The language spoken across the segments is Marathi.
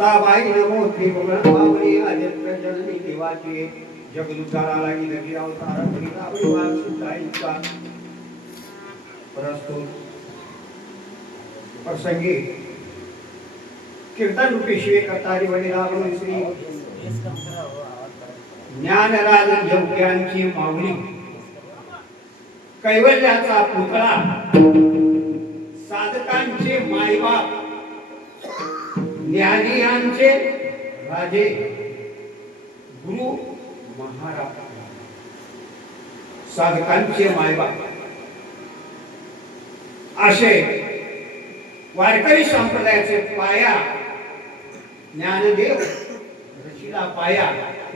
मुक्ताबाई नमो त्रिभुवनपावनी आदित्य जननी देवाची जगदुद्धाराला की नदी अवतार परिणामी वासुदाईचा प्रस्तुत प्रसंगी कीर्तन रूपी शिवे करतारी वडिलावरून श्री ज्ञानराज योग्यांची माऊली कैवल्याचा पुतळा साधकांचे मायबाप ज्ञानियांचे राजे गुरु महाराज साधकांचे मायबाप असे वारकरी संप्रदायाचे पाया ज्ञानदेव रचिला पाया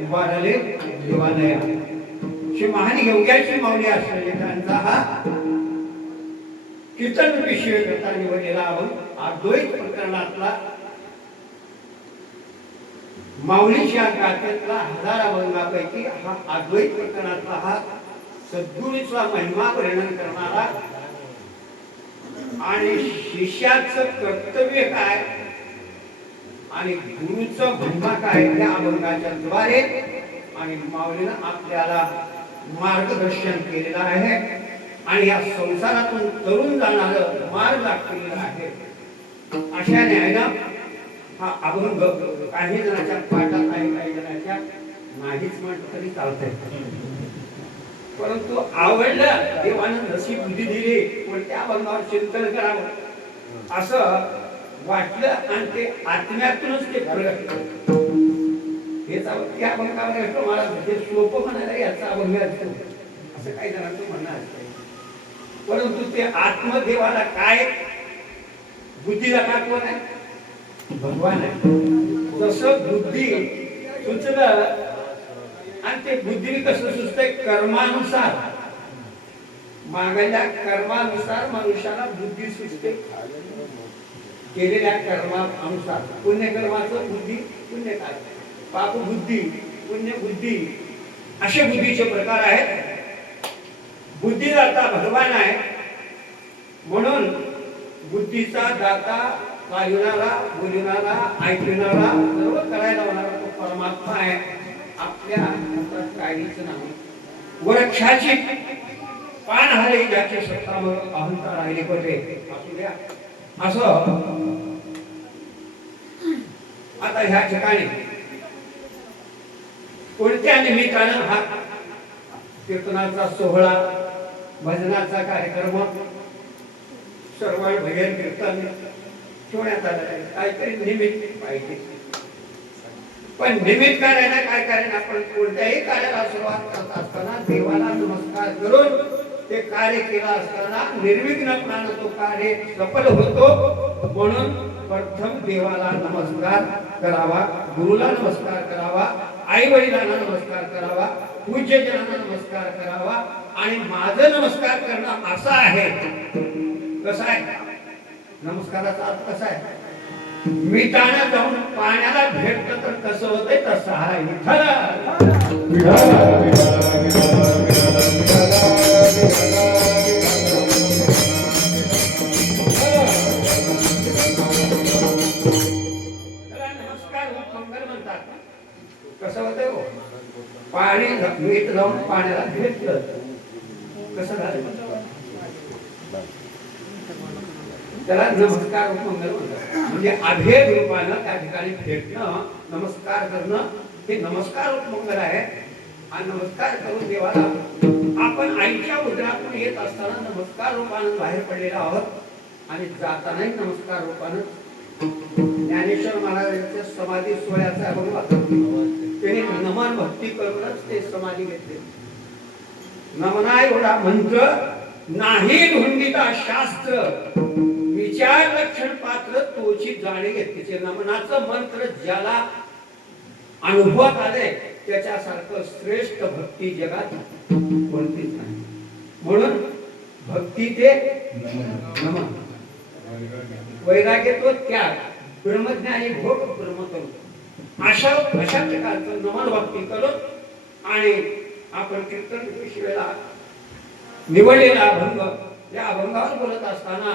उभारले देवालया श्री महान योग्याची माऊली असलेले त्यांचा हा कीर्तन विषय करता निवडलेला अद्वैत प्रकरणातला माऊलीच्या गाथेतला 1000 अभंगापैकी हा अद्वैत प्रकरणातला हा सद्गुरूचा महिमा वर्णन करणारा आणि शिष्याचं कर्तव्य काय आणि गुरुचं महिमा काय त्या अभंगाच्या द्वारे आणि माऊलीनं आपल्याला मार्गदर्शन केलेलं आहे आणि या संसारातून तरुण जाणारं मार्ग दाखवलेला आहे. अशा न्यायानं हा अभंग काही जणांच्या पाठात आहे, काही जणांच्या नाहीच म्हटलं तरी चालतंय. परंतु आवडलं देवानं जशी बुद्धी दिली कोणत्या अभंगावर चिंतन करावं असं वाटलं आणि ते आत्म्यातूनच ते प्रगट हेच त्या अभंगावर असतो मला ते सोपं म्हणायला याचा अभंग असतो असं काही जणांचं म्हणणं असतं. परंतु ते आत्मदेवाला काय बुद्धीला काय कोण आहे भगवान आहे. जसं बुद्धी सुचलं आणि ते बुद्धीने कसं सुचतंय कर्मानुसार मागल्या कर्मानुसार मनुष्याला बुद्धी सुचते केलेल्या कर्मानुसार. पुण्यकर्माचं बुद्धी पुण्यकाल पाप बुद्धी पुण्य बुद्धी असे बुद्धीचे प्रकार आहेत. बुद्धिदाता भगवान आहे म्हणून बुद्धीचा दाता पाहिणारा बोलणारा ऐकणारा सर्व करायला होणारा तो परमात्मा आहे. आपल्या हातात काहीच नाही. वृक्षाची पान हरे ज्याचे सत्तावर अहंता राहिले होते असू द्या असं आता ह्या ठिकाणी कोणत्या निमित्तानं हा कीर्तनाचा सोहळा भजनाचा कार्यक्रम सर्व भजन कीर्तन ठेवण्यात आला आहे. काहीतरी निमित्त पाहिजे. पण निमित्त कार्याला काय कारण आपण कोणत्याही कार्याला सुरुवात करत असताना देवाला नमस्कार करून ते कार्य केलं असताना निर्विघ्नपणानं तो कार्य सफल होतो. म्हणून प्रथम देवाला नमस्कार करावा, गुरुला नमस्कार करावा, आई वडिलांना नमस्कार करावा, पूज्यजनांना नमस्कार करावा आणि माझं नमस्कार करणं असा आहे. कसं आहे नमस्काराचा अर्थ कसा आहे? मिठानं जाऊन पाण्याला भेटतं तर कसं होतंय तसं आहे. नमस्कार मंगल म्हणतात. कसं होतंय हो पाणी मीठ जाऊन पाण्याला भेटलं कसं झालं त्याला नमस्कार मंगल म्हणतात. म्हणजे अभेद रूपानं त्या ठिकाणी भेटणं नमस्कार करणं हे नमस्कार मंगल आहे. आणि नमस्कार करून देवाला आपण आईच्या उदरातून येत असताना नमस्कार रूपानं बाहेर पडलेलो आहोत आणि जातानाही नमस्कार रूपानं. ज्ञानेश्वर महाराजांच्या समाधी सोहळ्याचा अभंग त्यांनी नमन भक्ती करूनच ते समाधी घेतले. नमना एवढा मंत्र नाही ढुंडीता शास्त्र विचार लक्षण पात्र तोची जाणे घेतलीचे. नमनाचं मंत्र ज्याला अनुभवात आले त्याच्यासारखं श्रेष्ठ भक्ती जगात कोणतीच नाही. म्हणून भक्ती ते नमन, वैराग्य तो त्याग, ब्रह्मज्ञानी भोग ब्रह्म करू अशा प्रकारचं नमन भक्ती करून आणि आपण कीर्तन शिवेला निवडलेला अभंग या अभंगावर बोलत असताना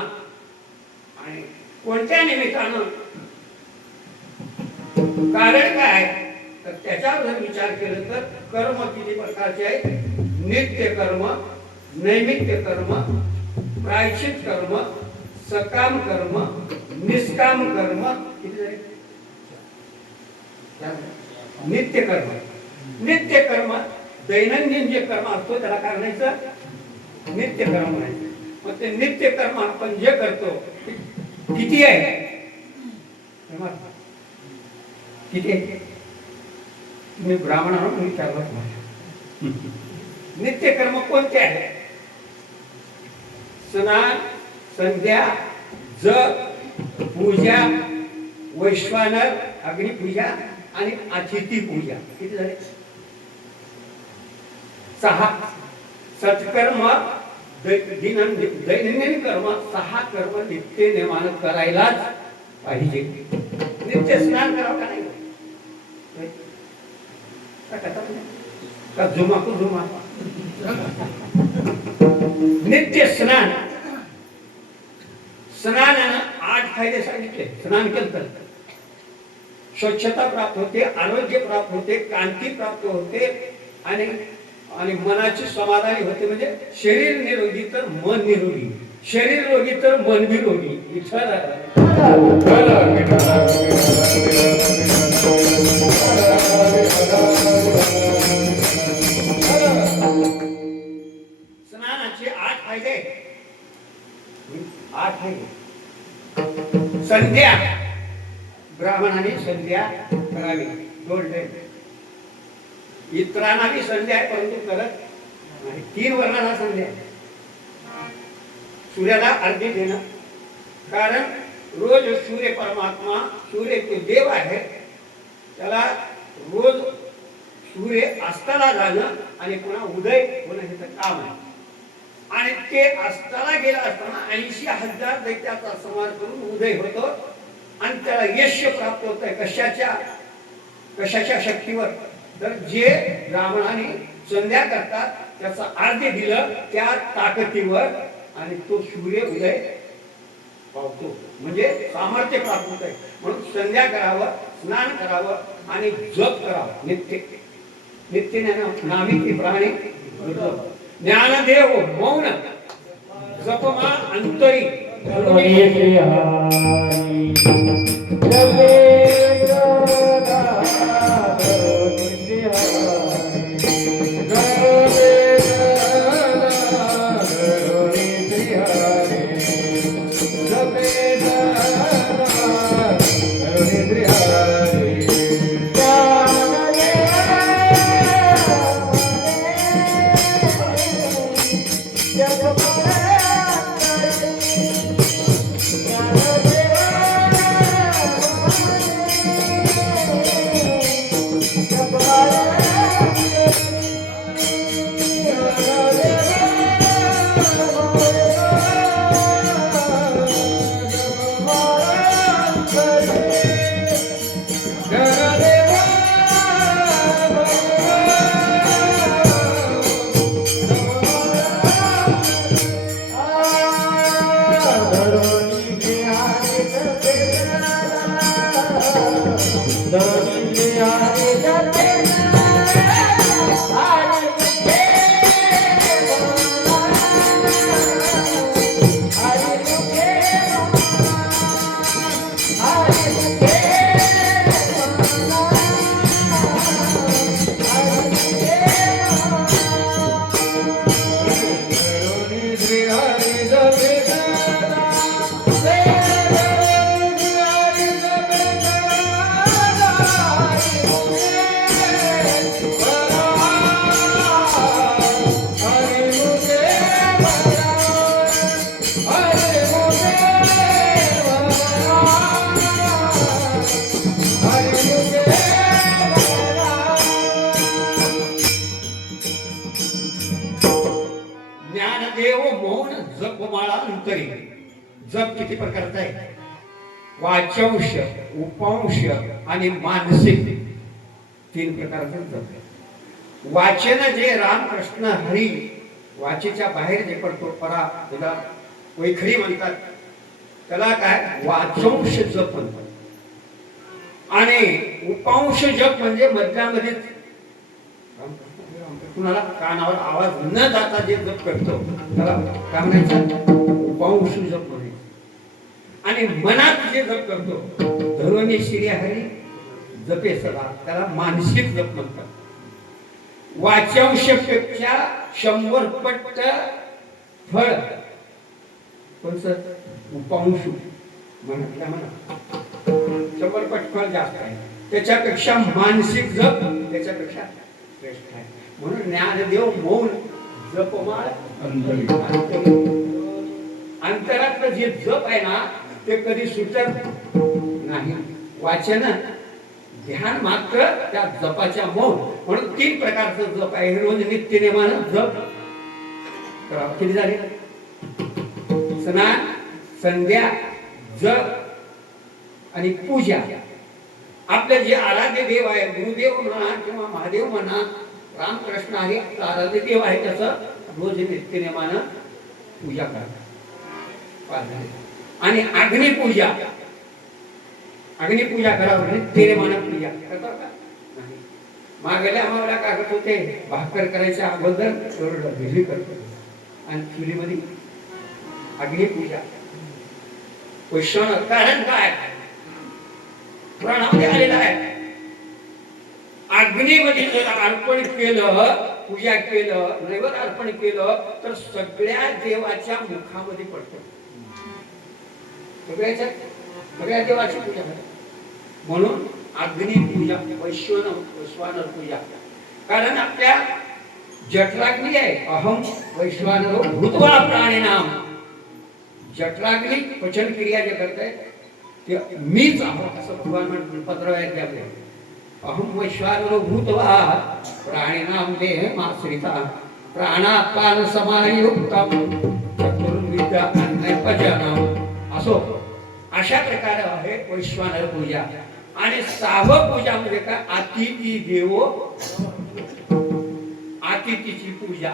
आणि कोणत्या निमित्तानं कारण काय तर त्याच्यावर जर विचार केला तर कर्म किती प्रकारचे आहेत? नित्य कर्म, नैमित्य कर्म, प्रायश्चित कर्म, सकाम कर्म, निष्काम कर्म, किती झाले? नित्य कर्म. नित्य कर्म दैनंदिन जे कर्म असतो त्याला काय म्हणायचं? नित्य कर्म म्हणायचं. मग ते नित्य कर्म आपण जे करतो किती आहे? किती आहे? तुम्ही ब्राह्मणांना विचारलं. नित्य कर्म कोणते आहे? स्नान, संध्या, जप, पूजा, वैश्वानर, अग्निपूजा आणि अतिथी पूजा. किती झाले? 6. सत्कर्म दैनंदिन कर्म 6 कर्म नित्य नेमानं करायलाच पाहिजे. नित्य स्नान करावं का नाही? झुमा नित्य स्नान. स्नानानं 8 फायदे सांगितले. स्नान केलं तर स्वच्छता प्राप्त होते, आरोग्य प्राप्त होते, कांती प्राप्त होते आणि मनाची समाधानी होते. म्हणजे शरीर निरोगी तर मन निरोगी, शरीर रोगी तर मन निरोगी. स्नानाचे 8 फायदे. 8 फायदे. संध्या, ब्राह्मणाने संध्या करावी 2 टाइम. इतरांना बी संध्या आहे परंतु करत नाही. 3 वर्णाला संध्या. सूर्याला अर्घ्य देणं. कारण रोज सूर्य परमात्मा, सूर्य तो देव आहे, त्याला रोज सूर्य अस्ताला जाणं आणि पुन्हा उदय होणं हे काम आहे. आणि ते अस्ताला गेला असताना 80,000 दैत्याचा संहार करून उदय होतो आणि त्याला यश प्राप्त होत आहे. कशाच्या शक्तीवर? तर जे ब्राह्मणाने संध्या करतात त्याचं अर्घ्य दिलं त्या ताकदीवर आणि तो सूर्य उदय पावतो. म्हणजे सामर्थ्य प्राप्त होत आहे. म्हणून संध्या करावं, स्नान करावं आणि जप करावं. नित्य नामिक प्राणी ज्ञानदेव मौन जपमा अंतरी. जप किती प्रकारचा आहे? वाचंश, उपांश आणि मानसिक 3 प्रकारचे जप. वाचन जे रामकृष्ण हरी वाचेच्या बाहेर जे पडतो परा त्याला वैखरी म्हणतात, त्याला काय वाचंश जप म्हणतात. आणि आणि उपांश जप म्हणजे मधल्यामध्ये कुणाला कानावर आवाज न जाता जे जप करतो त्याला काय म्हणायचं? उपांश जप म्हणायचं. आणि मनात जे जप करतो धरुणी श्री हरी जपे सदा त्याला मानसिक जप म्हणतात. वाच्यांशपेक्षा 100 पट फळ कोणचं? उपांश म्हणा म्हणा 100 पट फळ जास्त आहे. त्याच्यापेक्षा मानसिक जप त्याच्यापेक्षा श्रेष्ठ आहे. म्हणून ज्ञानदेव मौन जपमाळ अंतरातलं जे जप आहे ना ते कधी सुटत नाही. वाचन ध्यान मात्र त्या जपाच्या मौन. म्हणून 3 प्रकारचं जप आहे. रोज नित्यनेमानं जप करावं. किती झाले? स्नान, संध्या, जप आणि पूजा. आपले जे आराध्य देव आहे गुरुदेव म्हणा किंवा महादेव म्हणा रामकृष्ण हरी आराध्य देव आहे त्याचं रोज नित्यनेमानं पूजा करा. आणि अग्निपूजा करावं. नित्यनेमानं पूजा करतात का? मागल्या आम्हाला काय करत होते? भाकर करायच्या अगोदर भिजली करतो आणि चुलीमध्ये अग्निपूजा. वैष्णव कारण काय? प्राणामध्ये आलेला आहे. अग्नीमध्ये जर अर्पण केलं, पूजा केलं, नैवेद्य अर्पण केलं तर सगळ्या देवाच्या मुखामध्ये पडतं. सगळ्या देवाची पूजा करतात. म्हणून अग्निपूजा वैश्वानर पूजा. कारण आपल्या जठराग्नी आहे. अहम वैश्वानरो भूत्वा प्राणिनाम. जठराग्नी पचन क्रिया जे करते ते मीच आहोत असं भगवान म्हणतात 15व्या अध्यायात. अहम वैश्वानरो भूत्वा प्राणिनाम देहमाश्रिता प्राणापान समायुक्तम चतुर्विद्या अन्नपचनम. असो अशा प्रकारे आहे वैश्वानर पूजा. आणि सावक पूजा म्हणजे काय? अतिथी देवो अतिथीची पूजा.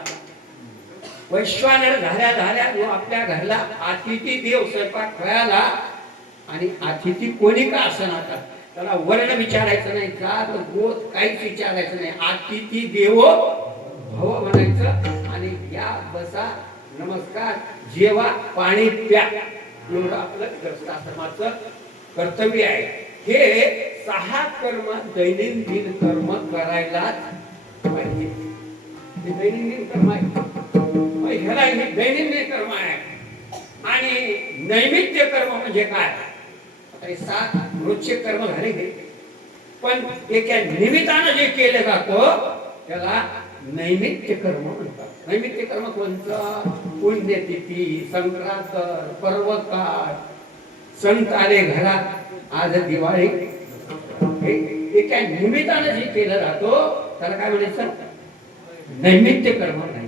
वैश्वानर झाल्या जो आपल्या घरला अतिथी देव स्वयंपाक करायला आणि अतिथी कोणी का असणार त्याला वर्ण विचारायचं नाही, जात गोत काहीच विचारायचं नाही. अतिथी देवो भव म्हणायचं आणि या बसा नमस्कार जेवा पाणी प्या एवढं आपलं गृहस्थाश्रमाचं कर्तव्य आहे. हे 6 कर्म दैनंदिन कर्म करायलाच पाहिजे. हे दैनंदिन कर्म आहे. ह्याला हे दैनंदिन कर्म आहे. आणि नैमित्य कर्म म्हणजे काय? आता हे 7 रोजचे कर्म झाले गे, पण एका निमित्तानं जे केलं जातं त्याला नैमित्य कर्म म्हणतात. नैमित्य कर्म कोणतं? पुण्यतिथी, संक्रांत, पर्वकाळ, संत आले घरात, आज दिवाळी, एका निमित्तानं जे केलं जातं त्याला काय म्हणायचं? नैमित्य कर्म नाही.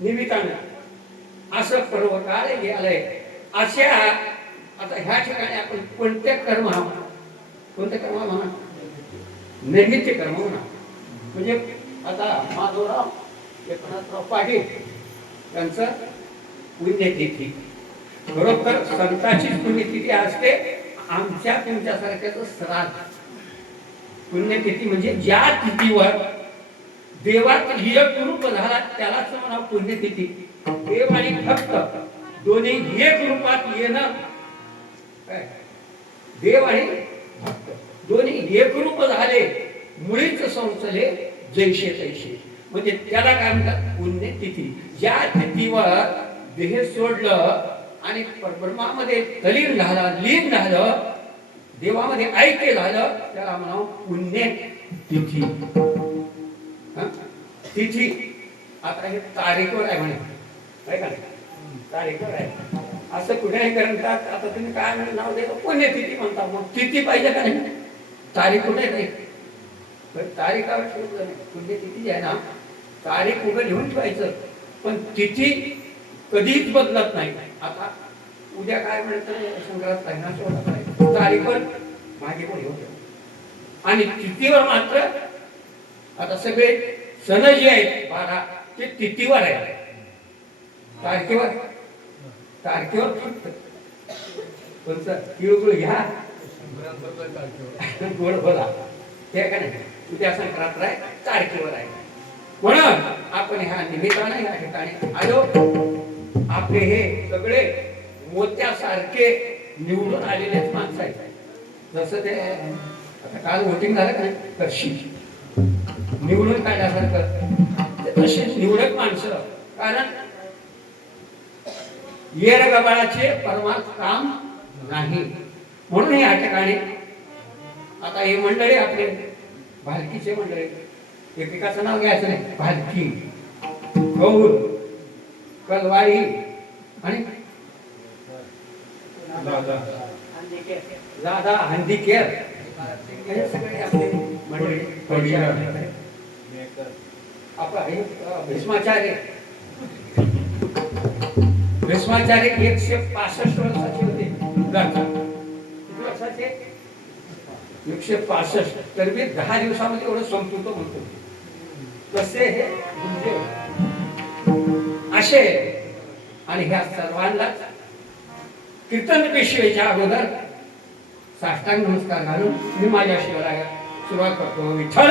निमित्तानं असं पर्वकाळ हे आलंय. अशा आता ह्या ठिकाणी आपण कोणत्या कर्म म्हणा? नैमित्य कर्म म्हणा. म्हणजे आता माधवराव एकनाथराव पाटील त्यांचं पुण्यतिथी, बरोबर संतांची पुण्यतिथी असते. आमच्या तुमच्यासारख्याच श्राद्ध. पुण्यतिथी म्हणजे ज्या तिथीवर देवात एक रूप झाला त्यालाच म्हणा पुण्यतिथी. देव आणि भक्त दोन्ही एक रूपात येणं. देव आणि भक्त दोन्ही एक रूप झाले, मुळीच संचले जैसे तैसे, म्हणजे त्याला काय म्हणतात? पुण्यतिथी. ज्या तिथीवर देह सोडलं आणि परब्रह्मामध्ये लीन झालं, देवामध्ये ऐक्य झालं त्याला म्हणावं पुण्यतिथी. तिथी आता हे तारीखवर आहे म्हणे, का तारीखवर आहे असं कुठेही करतात. आता तुम्ही काय म्हणून नाव द्यायचं? पुण्यतिथी म्हणता. मग तिथी पाहिजे का नाही? तारीख कुठे नाही, तारीखावर ठेवलं नाही. पुण्यतिथी जी आहे ना तारीख उभं लिहून ठेवायचं, पण तिथी कधीच बदलत नाही. आता उद्या काय म्हणतं? संक्रांत आहे ना, तारीखवर मागे पण येऊ. आणि तिथीवर मात्र आता सगळे सण जे आहेत 12 ते तिथीवर आहे. तारखेवर फक्त कोणतं तिळगुळ घ्या गोड बोला ते का नाही उद्या संक्रांत आहे तारखेवर आहे म्हणून आपण ह्या निमित्तानं या ठिकाणी आलो आपले हे सगळे मोत्यासारखे निवडून आलेलेच माणसं आहेत जसं ते आता काल वोटिंग झालं का नाही तशी निवडून काढल्यासारखं तसे निवडक माणसं कारण येर गबाळाचे परमार्थ काम नाही म्हणून या ठिकाणी आता हे मंडळी आपले भालकीचे मंडळी एकेकाचं नाव घ्यायचं नाही भालकी गौर कलवाई आणि दादा हंदीकेर हे सगळे आपले मंडळी आपण भीष्माचार्य भीष्माचार्य 165 वर्षाचे होते किती वर्षाचे 165 तर मी 10 दिवसामध्ये एवढं संपतो म्हणतो तसे हे म्हणजे असे आणि ह्या सर्वांना कीर्तन पेशवेच्या अगोदर साष्टांग नमस्कार घालून मी माझ्या शिवराया सुरुवात करतो विठ्ठल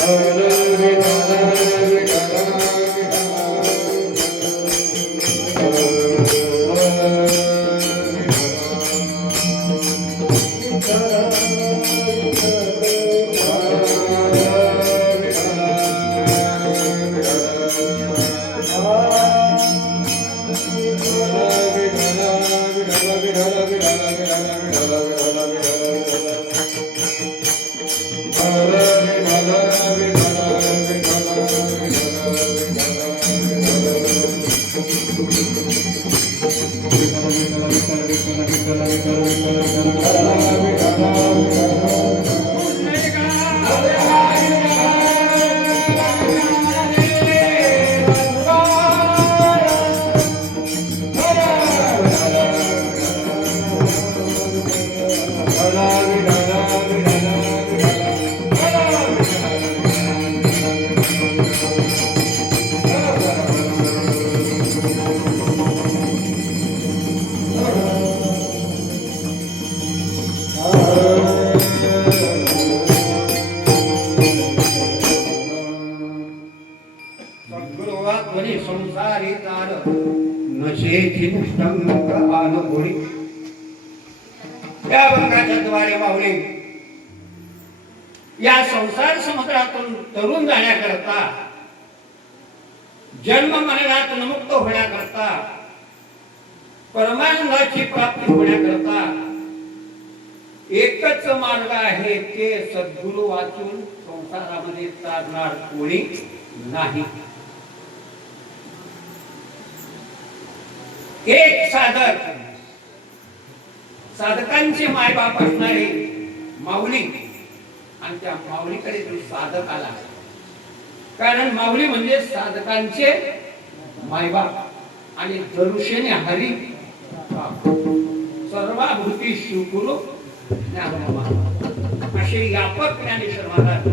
Hare Hare संसारी तार नशेची निष्ठंक आनगोळी. या अभंगाच्या द्वारे माऊली या संसार समुद्रातून तरुण जाण्याकरता, जन्म मरणात मुक्त होण्याकरता, परमानंदाची प्राप्ती होण्याकरता एकच मार्ग आहे, ते सद्गुरु वाचून संसारामध्ये चालणार कोणी नाही. एक साधक, साधकांचे मायबाप असणारे माऊली, आणि त्या माऊलीकडे जो साधक आला, कारण माऊली म्हणजे साधकांचे मायबाप आणि दरुशेने हरी सर्वाभूती शिवगुरु ज्ञानोबा असे व्यापक ज्ञानेश्वर महाराज.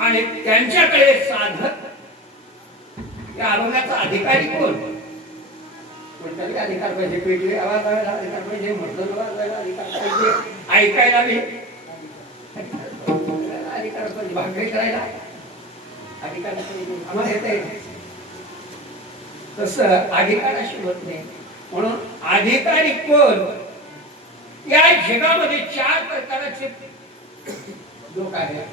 आणि त्यांच्याकडे साधक, या अभंगाचा अधिकारी कोण? कोणताही अधिकार पाहिजे, वेगळे आवाज लावायला अधिकार पाहिजे, मर्दन वाजवायला अधिकार पाहिजे, ऐकायला अधिकार पाहिजे, भाकरी करायला अधिकार पाहिजे. आम्हाला येते तसं अधिकाराशी होत नाही. म्हणून अधिकारी कोण? या जगामध्ये 4 प्रकारचे लोक आहेत.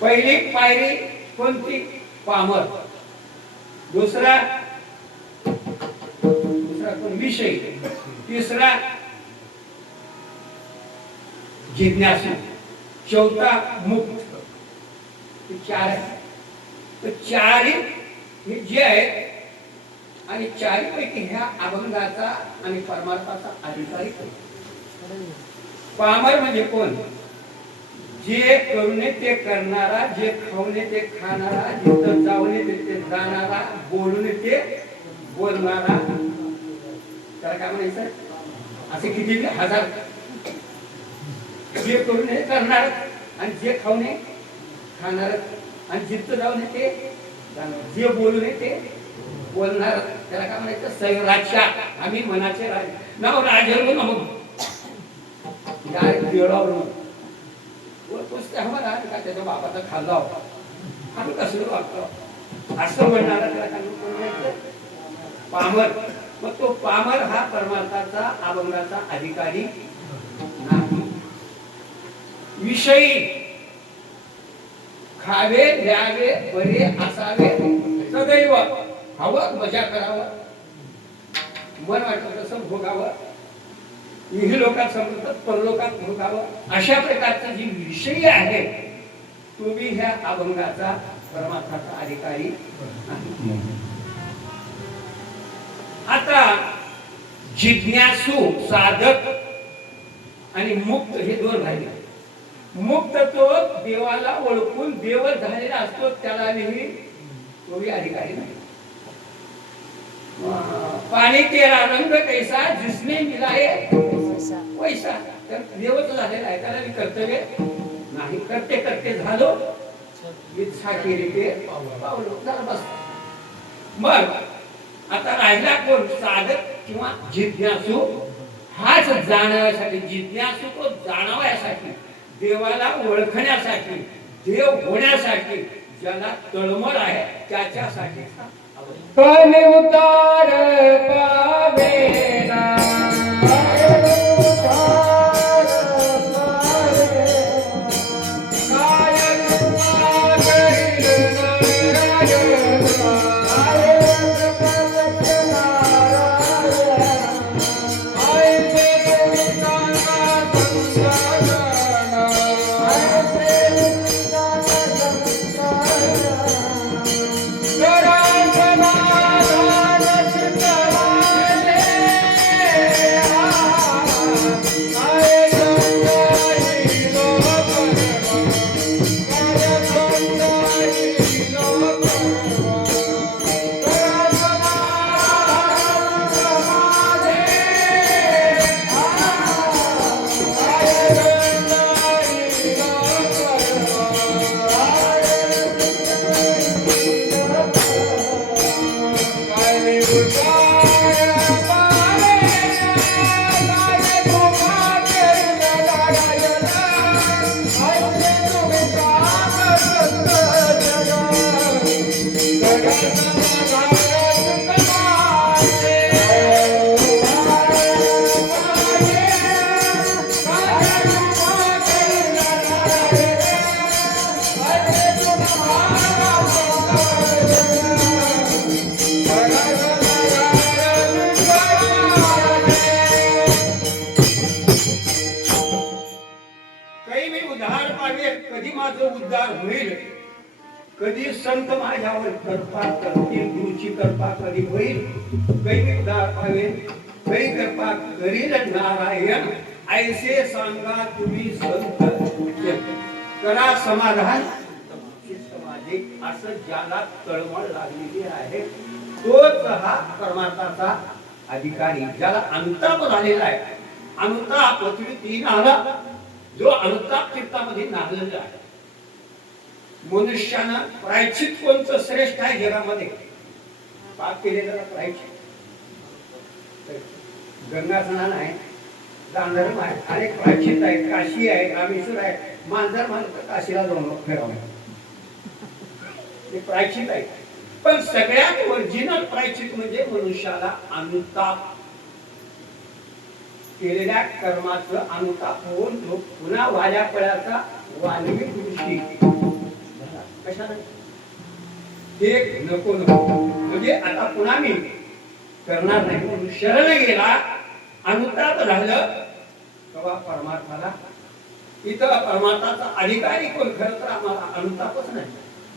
पहिली पायरी कोणती? पामर. दुसरा कोण? विषयी. तिसरा जिज्ञासू. चौथा मुक्त. 4 आहे. तर 4 हे जे आहेत, आणि 4 पैकी ह्या अभंगाचा आणि परमार्थाचा अधिकारी कोण? पामर म्हणजे कोण? जे करूने ते करणारा, जे खाऊने ते खाणारा, जिथं जाऊने ते जाणारा, बोलूने ते बोलणारा. त्याला काय म्हणायचं? असे किती 1000. जे करूने करणार, आणि जे खाऊने खाणार, आणि जिथं जाऊने ते जाणार, जे बोलूने ते बोलणार. त्याला काय म्हणायचं? सैराच्या. आम्ही मनाचे राज नाव राजरू नमो का त्याच्या बापाचा खाल्ला होता, आम्ही कसं वागतो असं म्हणणारा त्याला काय म्हणायचं? पामर. मग तो पामर हा परमार्थाचा अभंगाचा अधिकारी नाही. विषयी खावे, द्यावे, बरे असावे, सदैव हवं, मजा करावं, मन वाटतं तसं भोगावं, इही लोकात समजतात, परलोकात भोगावं, अशा प्रकारचा जी विषयी आहे, तो बी ह्या अभंगाचा परमार्थाचा अधिकारी नाही. आता जिज्ञासू, साधक आणि मुक्त हे 2 राहिले. मुक्त तो देवाला ओळखून देव झालेला असतो, त्याला नेहमी तो बी अधिकारी नाही. पाणी तेरा रंग कैसा जिसने मिलाए वैसा. तर देवच झालेला आहे, त्याला कर्तव्य नाही. करते करते झालो, इच्छा केली ते पावलो, झालं बस. मग आता राहिला कोण? साधक किंवा जिज्ञासू. हाच जाणण्यासाठी, जिज्ञासू तो जाणवण्यासाठी, देवाला ओळखण्यासाठी, देव होण्यासाठी, ज्याला तळमळ आहे त्याच्यासाठी. कल उतार पावेना, काही मी उद्धार पावेल, कधी माझं उद्धार होईल, कधी संत माझ्यावर कृपा करतील, गुरुची कृपा कधी होईल, काही मी उद्धार पावेल, काही कृपा करील नारायण, ऐसे सांगा तुम्ही संत करा समाधान चित्त माझे. असं ज्याला तळमळ लागलेली आहे तोच हा परमार्थाचा अधिकारी, ज्याला अनुताप झालेला आहे. अनुताप पृथ्वी तीन आला, जो अनुताप चित्तामध्ये नांदलेला आहे. मनुष्यानं प्रायश्चित कोणतं श्रेष्ठ आहे जगामध्ये? पाप केलेलं प्रायश्चित. गंगा स्नान आहे, दानधर्म आहे, अनेक प्रायश्चित आहे, काशी आहे, रामेश्वर आहे. मांजर माणसं काशीला जाऊन फिरावं, ते प्रायश्चित आहे. पण सगळ्यात ओरिजिनल प्रायश्चित म्हणजे मनुष्याला अनुताप केलेल्या कर्माचं अनुताप होऊन तो पुन्हा वाल्या पळाचा वाल्मिक दृष्टी कशाला ते नको म्हणजे आता पुन्हा मी करणार नाही म्हणून शरण गेला, अनुताप झालं तेव्हा परमार्थाला. इथं परमार्थाचा अधिकारी कोण? खरं तर आम्हाला अनुतापच नाही,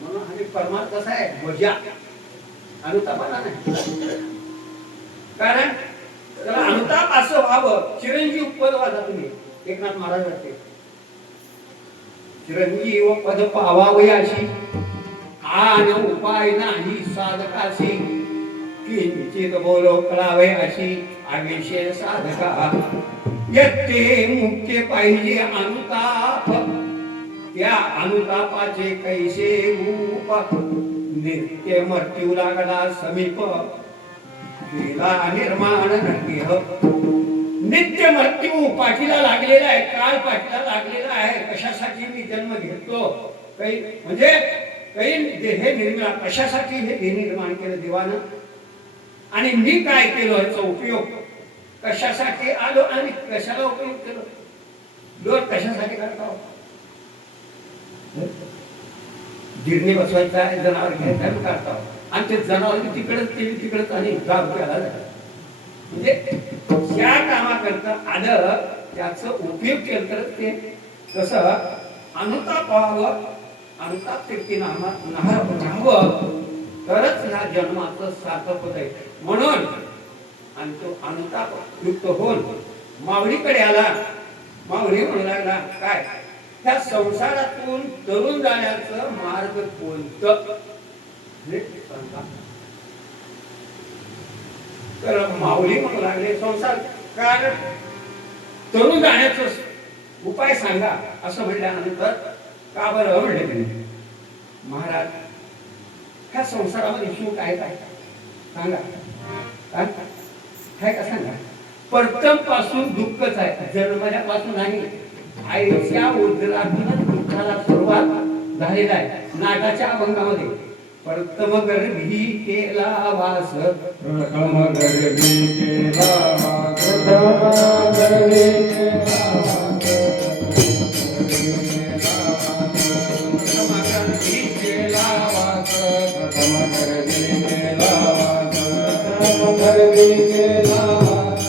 म्हणून आम्ही परमार्थ कसा आहे मजा, अनुतापाला नाही. कारण त्याला अनुताप असं व्हावं, चिरंजीव पद वाचा तुम्ही. एकनाथ महाराज वाटते चिरंजीव पद पावावे अशी आन उपाय नाही साधकाशी, किंचित बोलो कळावे अशी आवेशे साधका. यत्ते मुख्य पाहिजे अनुताप, त्या अनुतापाचे कैसे रूप. नित्य मृत्यू लागला समीप, गेला निर्माण नगेह. नित्य मृत्यू पाठीला लागलेला आहे, काळ पाठीला लागलेला आहे. कशासाठी मी जन्म घेतो? काही म्हणजे काही हे निर्माण, कशासाठी हे निर्माण केलं देवानं, आणि मी काय केलं याचा उपयोग, कशासाठी आलो आणि कशाला उपयोग केलो. लोक कशासाठी करता? गिरणी बसवायचा, जनावर घ्यायचा करता, आणि ते जनावर तिकडच आणि प्याला जातात. म्हणजे ज्या कामाकरता आलं त्याचा उपयोग केला तर ते कसं अनुताप व्हावं, अनुताप राहावं, तरच ह्या जन्माचं सार्थक होत आहे. म्हणून आणि तो अनुताप युक्त होऊन माऊलीकडे आला. माऊली म्हणू लागला काय, त्या संसारातून तरुण जाण्याचं मार्ग कोणतं? तर माऊली म्हणू लागले संसार काय तरुण जाण्याचं उपाय सांगा. असं म्हटल्यानंतर का बरं म्हणले महाराज, ह्या संसारामध्ये सुख आहे काय सांगा, काय का सांगा. प्रथम पासून दुःखच आहे, जन्मल्यापासून नाही. आईच्या उदरातूनच दुःखाला सुरुवात झालेला आहे. नाटाच्या अभंगामध्ये प्रथम गर्भी केला वास, प्रथम गर्भी केला वास, प्रथम गर्भी केला वास, प्रथम गर्भी केला वास, प्रथम गर्भी केला वास, प्रथम गर्भी केला वास, प्रथम गर्भी केला वास.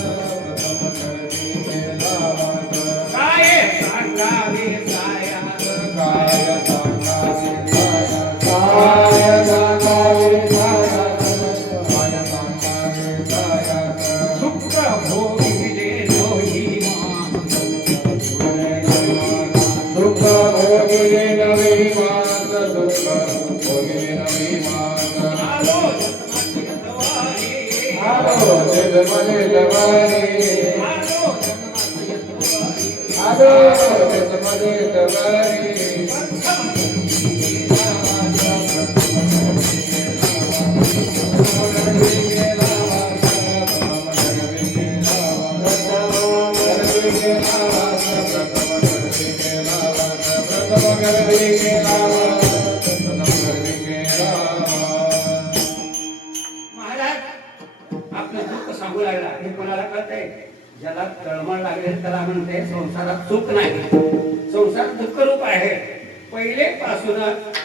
काय सांगावे सायास, काय सांगावे सायास, काय सांगावे सायास, काय सांगावे सायास. दुःख भोगिले नोही मान, दुःख भोगिले नवी मात, दुःख भोगिले नवी मात. आलो जन्माचे द्वारे, आलो जन्मले द्वारे, आलो जन्माचे द्वारे. आलो जन्मले द्वारे. महाराज आपलं दुःख सांगू लागला. हे कोणाला कळतंय? ज्याला तळमळ लागले त्याला म्हणते संसारात सुख नाही, संसार दुःखरूप आहे. पहिले पासूनच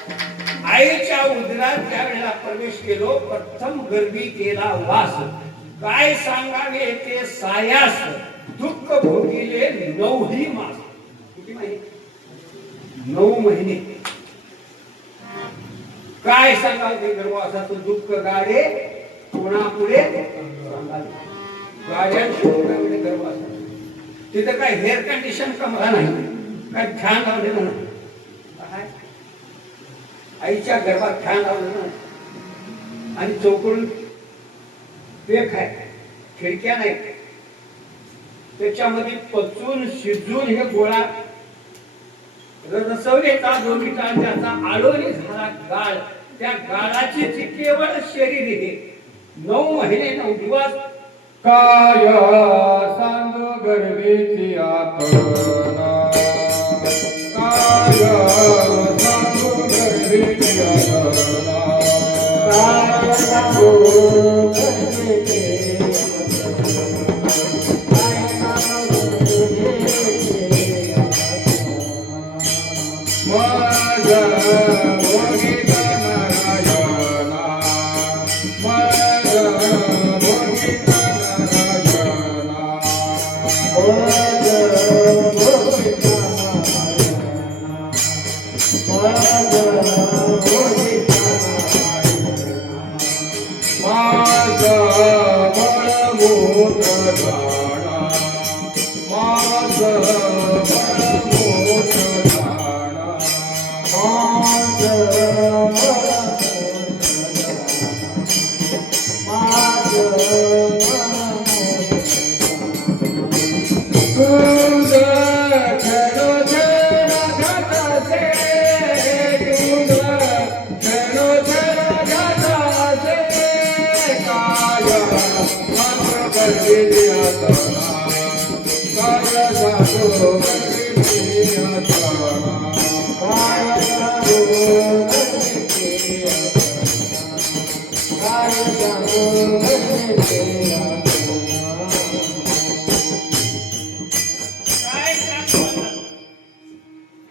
आईच्या उदरात ज्या वेळेला प्रवेश केलो प्रथम गर्भी केला वास, काय सांगावे ते सायास, दुःख भोगिले 9 मास. किती महिने? 9 महिने. काय सांगावे ते गर्भवासाचं दुःख गाडे कोणापुढे सांगावे. गाड्यांपुढे गर्भवास. तिथं काय हेअर कंडिशन कमला नाही, काय फॅन लावलेलं नाही. आईच्या गर्भात फॅन लावलेलं नाही आणि चौकडून पेख आहे, खिडक्या नाही. त्याच्यामध्ये पचून शिजून हे गोळा रसवलेचा दोन्हीचा त्याचा आळोनी झाला गाळ. त्या गाळाची जी केवळ शरीर हे 9 महिने 9 दिवस. काय सांगू गर्भीची आकलना, काय सांगू गर्भीची आकलना, काय सांगू गर्भीची माझा भोगिता नारायणा, माझा भोगिता नारायणा, माझा भोगिता नारायणा, माझा भोगिता नारायणा, माझा बळमूत्र झाला, माझा बळमूत्र झाला, माझा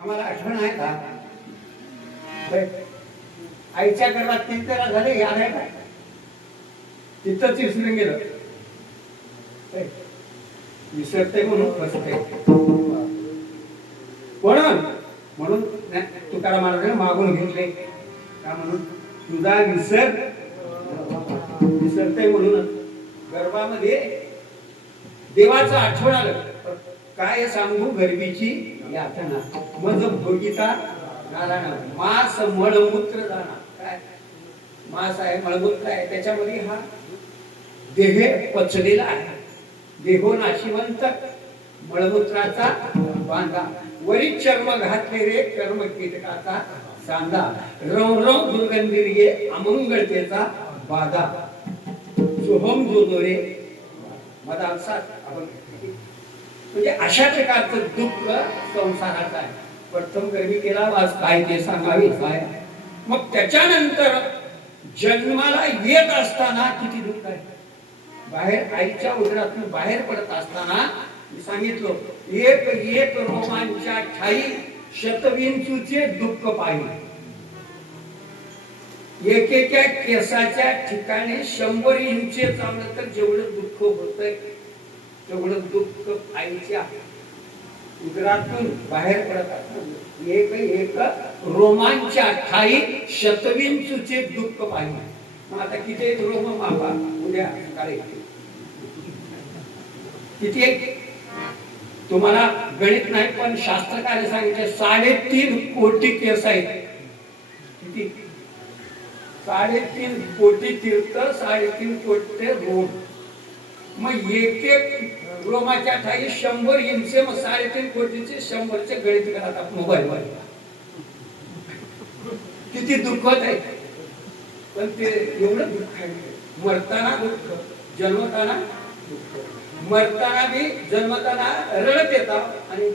आम्हाला आठवण आहे का? आईच्या गर्भात 3 तेरा झाले, याद आहे का? तिथंच विसरून गेलं. विसरते म्हणून बसते म्हणून तुकाराम महाराजांनी मागून घेतले का म्हणून तुझा विसरते म्हणून गर्भामध्ये देवाचं आठवण आलं. काय सांगू गर्भीची यातना, मज भोगिता नारायण. मास मळमूत्र दाना. काय मास आहे, मळमूत्र आहे, त्याच्यामध्ये हा देह पचलेला आहे. देहो नाशिवंत मळमूत्राचा बांधा, वरी चर्म घातले रे कर्म कीटकाचा सांदा, रव दुर्गंधीर्ये अमंगळतेचा बाधा, शुभम जो रे मदांसात. म्हणजे अशा प्रकारचं दुःख संसाराचं आहे. प्रथम गर्भी केला वास, काय ते सांगावे काय. मग त्याच्यानंतर जन्माला येत असताना किती दुःख आहे. बाहेर आईच्या उदरातून बाहेर पडत असताना मी सांगितलं, एक एक रोमांच्या ठाई शतविंचूचे दुःख पाहिजे. एकेका केसाच्या ठिकाणी 100 इंचे चाललं तर जेवढं दुःख होतंय तेवढं दुःख आईच्या उदरातून बाहेर पडत असताना एक एक रोमांच्या ठाई शतविंचूचे दुःख पाहिजे. मग आता किती रोम मापा उद्या सकाळी किती आहे तुम्हाला गणित नाही, पण शास्त्रकार्य सांगितले 3.5 कोटी केस आहेत. किती? 3.5 कोटी तीर्थ, 3.5 कोटी रोम. मग एक एक रोमाच्या ठाई 100 इंचे, मग 3.5 कोटीचे 100चे गणित करा आपण मोबाईल वर. किती दुःखत आहे. पण ते एवढं दुःख आहे. मरताना दुःख, जन्मताना दुःख. मरताना बी जन्मताना रडत येतात आणि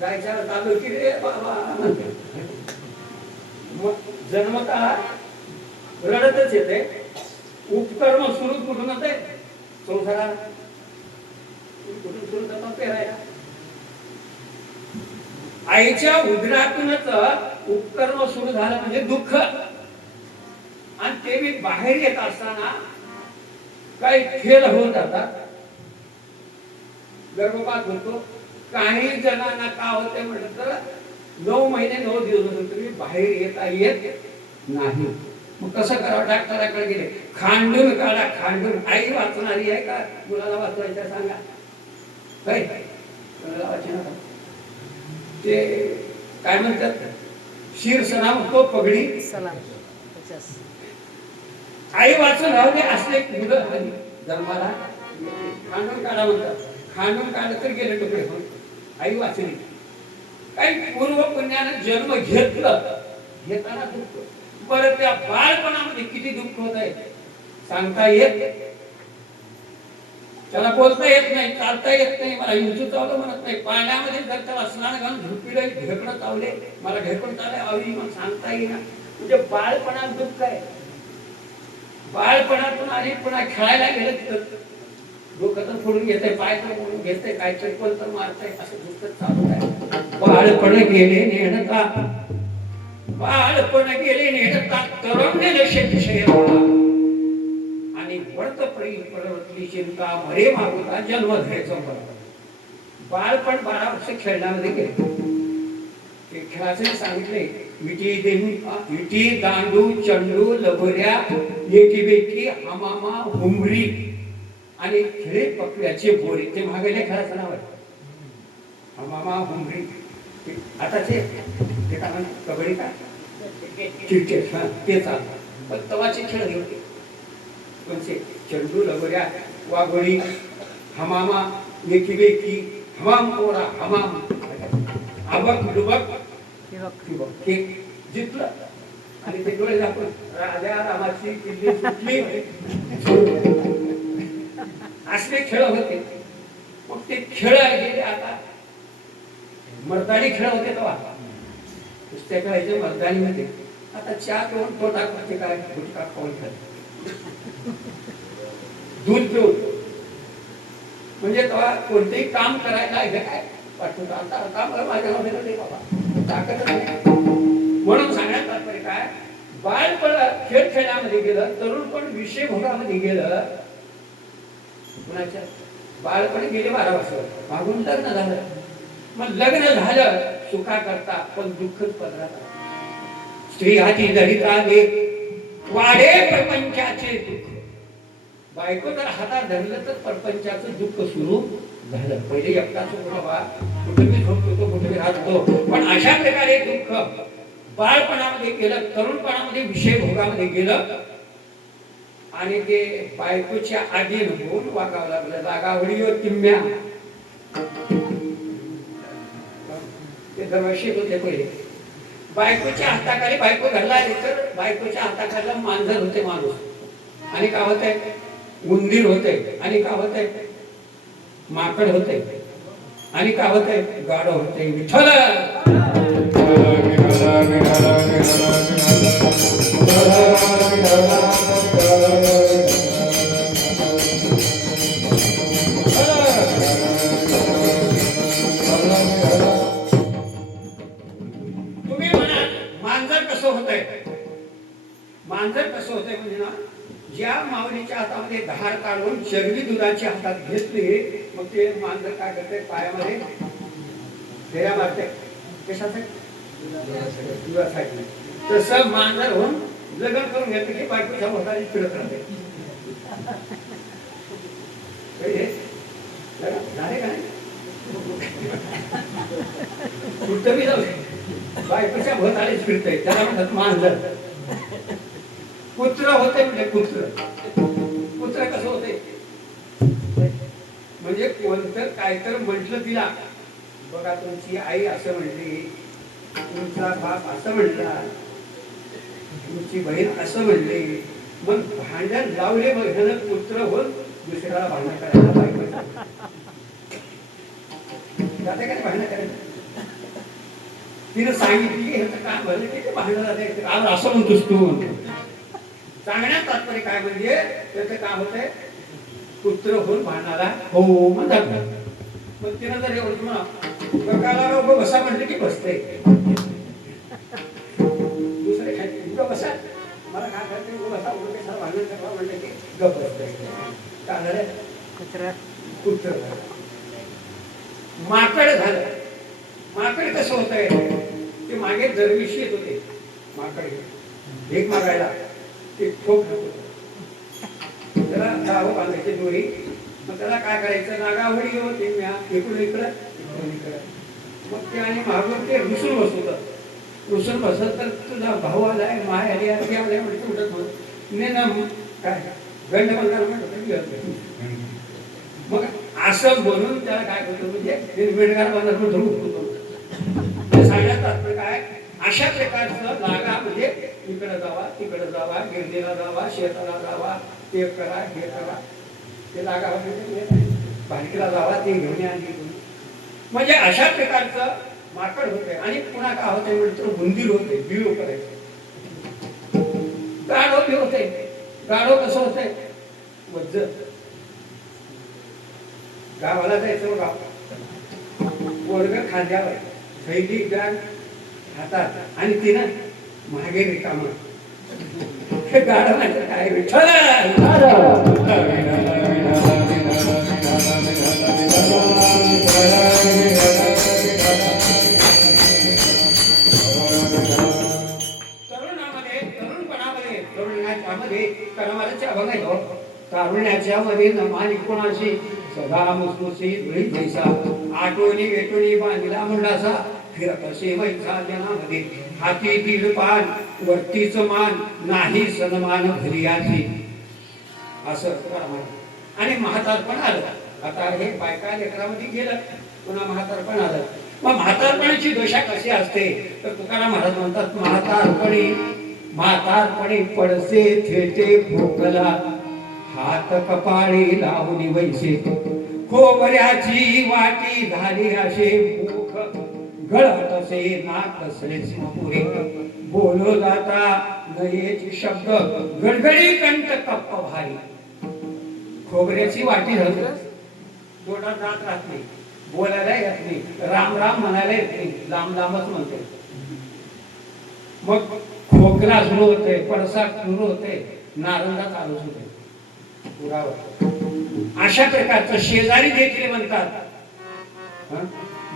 जायच्या चालू की रे बाबा म्हणते. मग जन्मताना रडतच येते. उपकर्म सुरू कुठून होते? संसारात. कुठून सुरू करतो पेरायला. आईच्या उदरातूनच उपकर्म सुरू झालं म्हणजे दुःख. आणि ते मी बाहेर येत असताना काही खेळ होत जातात. गर्भपात होतो. काही जणांना का होते म्हटलं तर 9 महिने 9 दिवस तुम्ही बाहेर येता येत नाही. मग कसं करावं? डॉक्टराकडे गेले. खांडून काढा, खांडून. आई वाचणारी आहे का? मुलाला वाचवायचं सांगा. मुलाला वाचणार ते काय म्हणतात, शीर्षणा म्हणतो पगडी आई वाचून राहू दे. असले मुलं हल्ली जन्माला खांडून काढा म्हणतात. खांडून काढलं तर गेले तुकडे होऊन. आई वाचली. काही पूर्व पुण्यानं जन्म घेताना दुःख. बरं त्या बाळपणामध्ये किती दुःख होत आहे सांगता येत. त्याला बोलता येत नाही, चालता येत नाही. मला युजू चावलं म्हणत नाही. पाण्यामध्ये जर त्याला स्नान घालून झोपीला ढेकणं चावले, मला ढेकण चालले आवडी, मग सांगता येईना. म्हणजे बाळपणात दुःख आहे. बाळपणातून आली पुन्हा खेळायला गेलं तिथं डोकं तर फोडून घेतंय, पाय तर फोडून घेतंय, काय चप्पल तर मारतंय, असं दुःख चालू आहे. बाळपण गेले नेणता, बाळपण गेले नेणता, तरंगले शेती आणि व्रत प्रवृत्ती चिंता मरे मागुता जन्म घ्यायचं. बाळपण 12 वर्ष खेळण्यामध्ये गेले. ते खेळाचं सांगितले. विटी दांडू चंडू लगोऱ्या एकीबेकी हमामा हुमरी आणि खेळे पकड्याचे बोरी. ते मागेले खेळाचं नाव आहे हमामा हुमरी. आता ते काय म्हणतात कबड्डी काय क्रिकेट ते चालतात. पण तवाचे खेळ होते कोणते? चंडू लगोऱ्या वाघोळी हमामा एकीबेकी हमाम कोरा हमाम आबक डुबक हे जिंकलं. आणि ते डोळे दाखवून राजा रामाची किल्ली सुटली असले खेळ होते. मग ते खेळ गेले. आता मर्दानी खेळ होते तेव्हा नुसत्या खेळायचे मर्दानी होते. आता चहा पिऊन पोटा करते काय गुटखा खाऊन खेळ दूध पिऊन. म्हणजे तेव्हा कोणतेही काम करायला हे काय वाटत आता काम माझ्यामध्ये बाबा ताकद नाही. म्हणून सांगण्यात तात्पर्य काय, बाळपण खेळ खेळण्यामध्ये गेलं, तरुणपण विषय भोगामध्ये गेलं. कुणाच्या बाळपणी गेले 12 वर्ष, मागून लग्न झालं. मग लग्न झालं सुखा करता पण दुःखच पदरात. स्त्री हाती धरीत आले वाढे प्रपंचाचे दुःख. बायको जर हातात धरलं तर प्रपंचाचं दुःख सुरू झालं. पहिले एकटाच बाबा कुठे मी झोपतो कुठे मी राहतो. पण अशा प्रकारे दुःख बाळपणामध्ये गेलं, तरुणपणामध्ये विषय भोगामध्ये गेलं. आणि ते बायकोच्या आधीन होऊन वागावं लागलं. जागावडी तिम्म्या ते दरवर्षी होते. पहिले बायकोच्या हाताखाली बायको घरला आली तर बायकोच्या हाताखाली मांजर होते माणूस. आणि काय होतंय उंदीर होते. आणि काय होतंय माकड होते. आणि काय होतंय गाढ होते. विठ्ठल तुम्ही म्हणा मांजर कसं होतंय. मांजर कसं होतंय म्हणजे ना, ज्या माऊलीच्या हातामध्ये धार काढून चरबी दुधाची हातात घेतली, मग ते मांजर काय करते पायामध्ये फेऱ्या मारते. कशासाठी? दुधासाठी. तसं मांजर होऊन लग्न करून घेतलं की बायकोच्या भोवताली फिरत राहते. झाले का नाही कुठं बी जाऊ बायकोच्या भोवताली फिरतय त्याला म्हणतात मांजर. पुत्र होते म्हणजे पुत्र. पुत्र कसं होते म्हणजे कोणतं काय तर म्हटलं तिला, बघा तुमची आई असं म्हणली, तुमचा बाप असं म्हणला, तुमची बहीण असं म्हणली. मग भांडण लावले बघ पुत्र होऊन दुसऱ्याला भांडण करायला बायको जाते का भांडण करायला. तिनं सांगितली ह्याचं काम भरलं की ते भांडण जाते. असं म्हणतोस तू. सांगण्यात तात्पर्य काय म्हणजे त्याचं काम होतंय पुत्र होऊन भांडणाला हो म्हणतात. पण तिनं जर एवढं म्हणा काला उभं बसा म्हटलं की बसते. दुसरे काय उभं बसा मला काय करते उभं बसा उभं कसा भांडण करा म्हटलं की गप बसते. काय झालं कुत्र माकड झालं. माकड कसं होतंय ते मागे दरविषी येत होते. माकड भीक मागायला ते ठोक त्याला गाव बांधायची दोरी. मग त्याला काय करायचं नागावडी होते म्या इकडून इकडं इकडून इकडं. मग ते आणि मागून ते रुसून बसवत रुसून बसत तर तुझा भाऊ आलाय माय आली आली आलाय म्हणजे उठत होत ने ना काय गंड बंगाल म्हणतो. मग असं बोलून त्याला काय करतो म्हणजे बेडगार बांधत धरून सांगण्यात तात्पर्य काय अशा प्रकारचं लागा म्हणजे इकडे जावा तिकडे जावा गिरणीला जावा शेताला जावा ते करा हे करा ते लागा भांडीला जावा ते घेऊन आणि म्हणजे अशा प्रकारचं माकड होते. आणि पुन्हा काय होते म्हणजे बुंदीर होते बिळू करायचे. गाढव बी होते. गाढव कसं होतंय वज्ज गावाला जायचं गाव पोरग खांद्यावर थैली बॅग हातात आणि तिनं मागे रिकामं. गाढव म्हणजे काय विठ्ठल तारुण्याच्या मध्ये नमानी कोणाशी सदा मुसमुसीत वेळी जैसा आठवणी वेटोणी बांधला म्हणलासा फिरत असे वैसा जनामध्ये हाती दिल पान वरतीच मान नाही सन्मान घरियाची असं. आणि म्हातारपण आलं. आता हे बायका लेकरामध्ये गेलं पुन्हा म्हातारपण आलं. मग म्हातारपणाची दशा कशी असते तर तुकाराम महाराज म्हणतात म्हातारपणी पडसे थेटे भोकला हात कपाळी लावून वैसे खोबऱ्याची वाटी झाली असे मुख गळत असे नाक असले पुरे बोलो जाता नयेचे शब्द गडगडी कंठ कप्प भारी. खोबऱ्याची वाटी झाली तोंडात जात राहत नाही बोलायला येत नाही राम राम म्हणायला येत नाही लांब लांबच म्हणते. मग खोकला सुरू होते पडसा सुरू होते नारंगा चालू होते पुरावर. अशा प्रकारचं शेजारी देखील म्हणतात.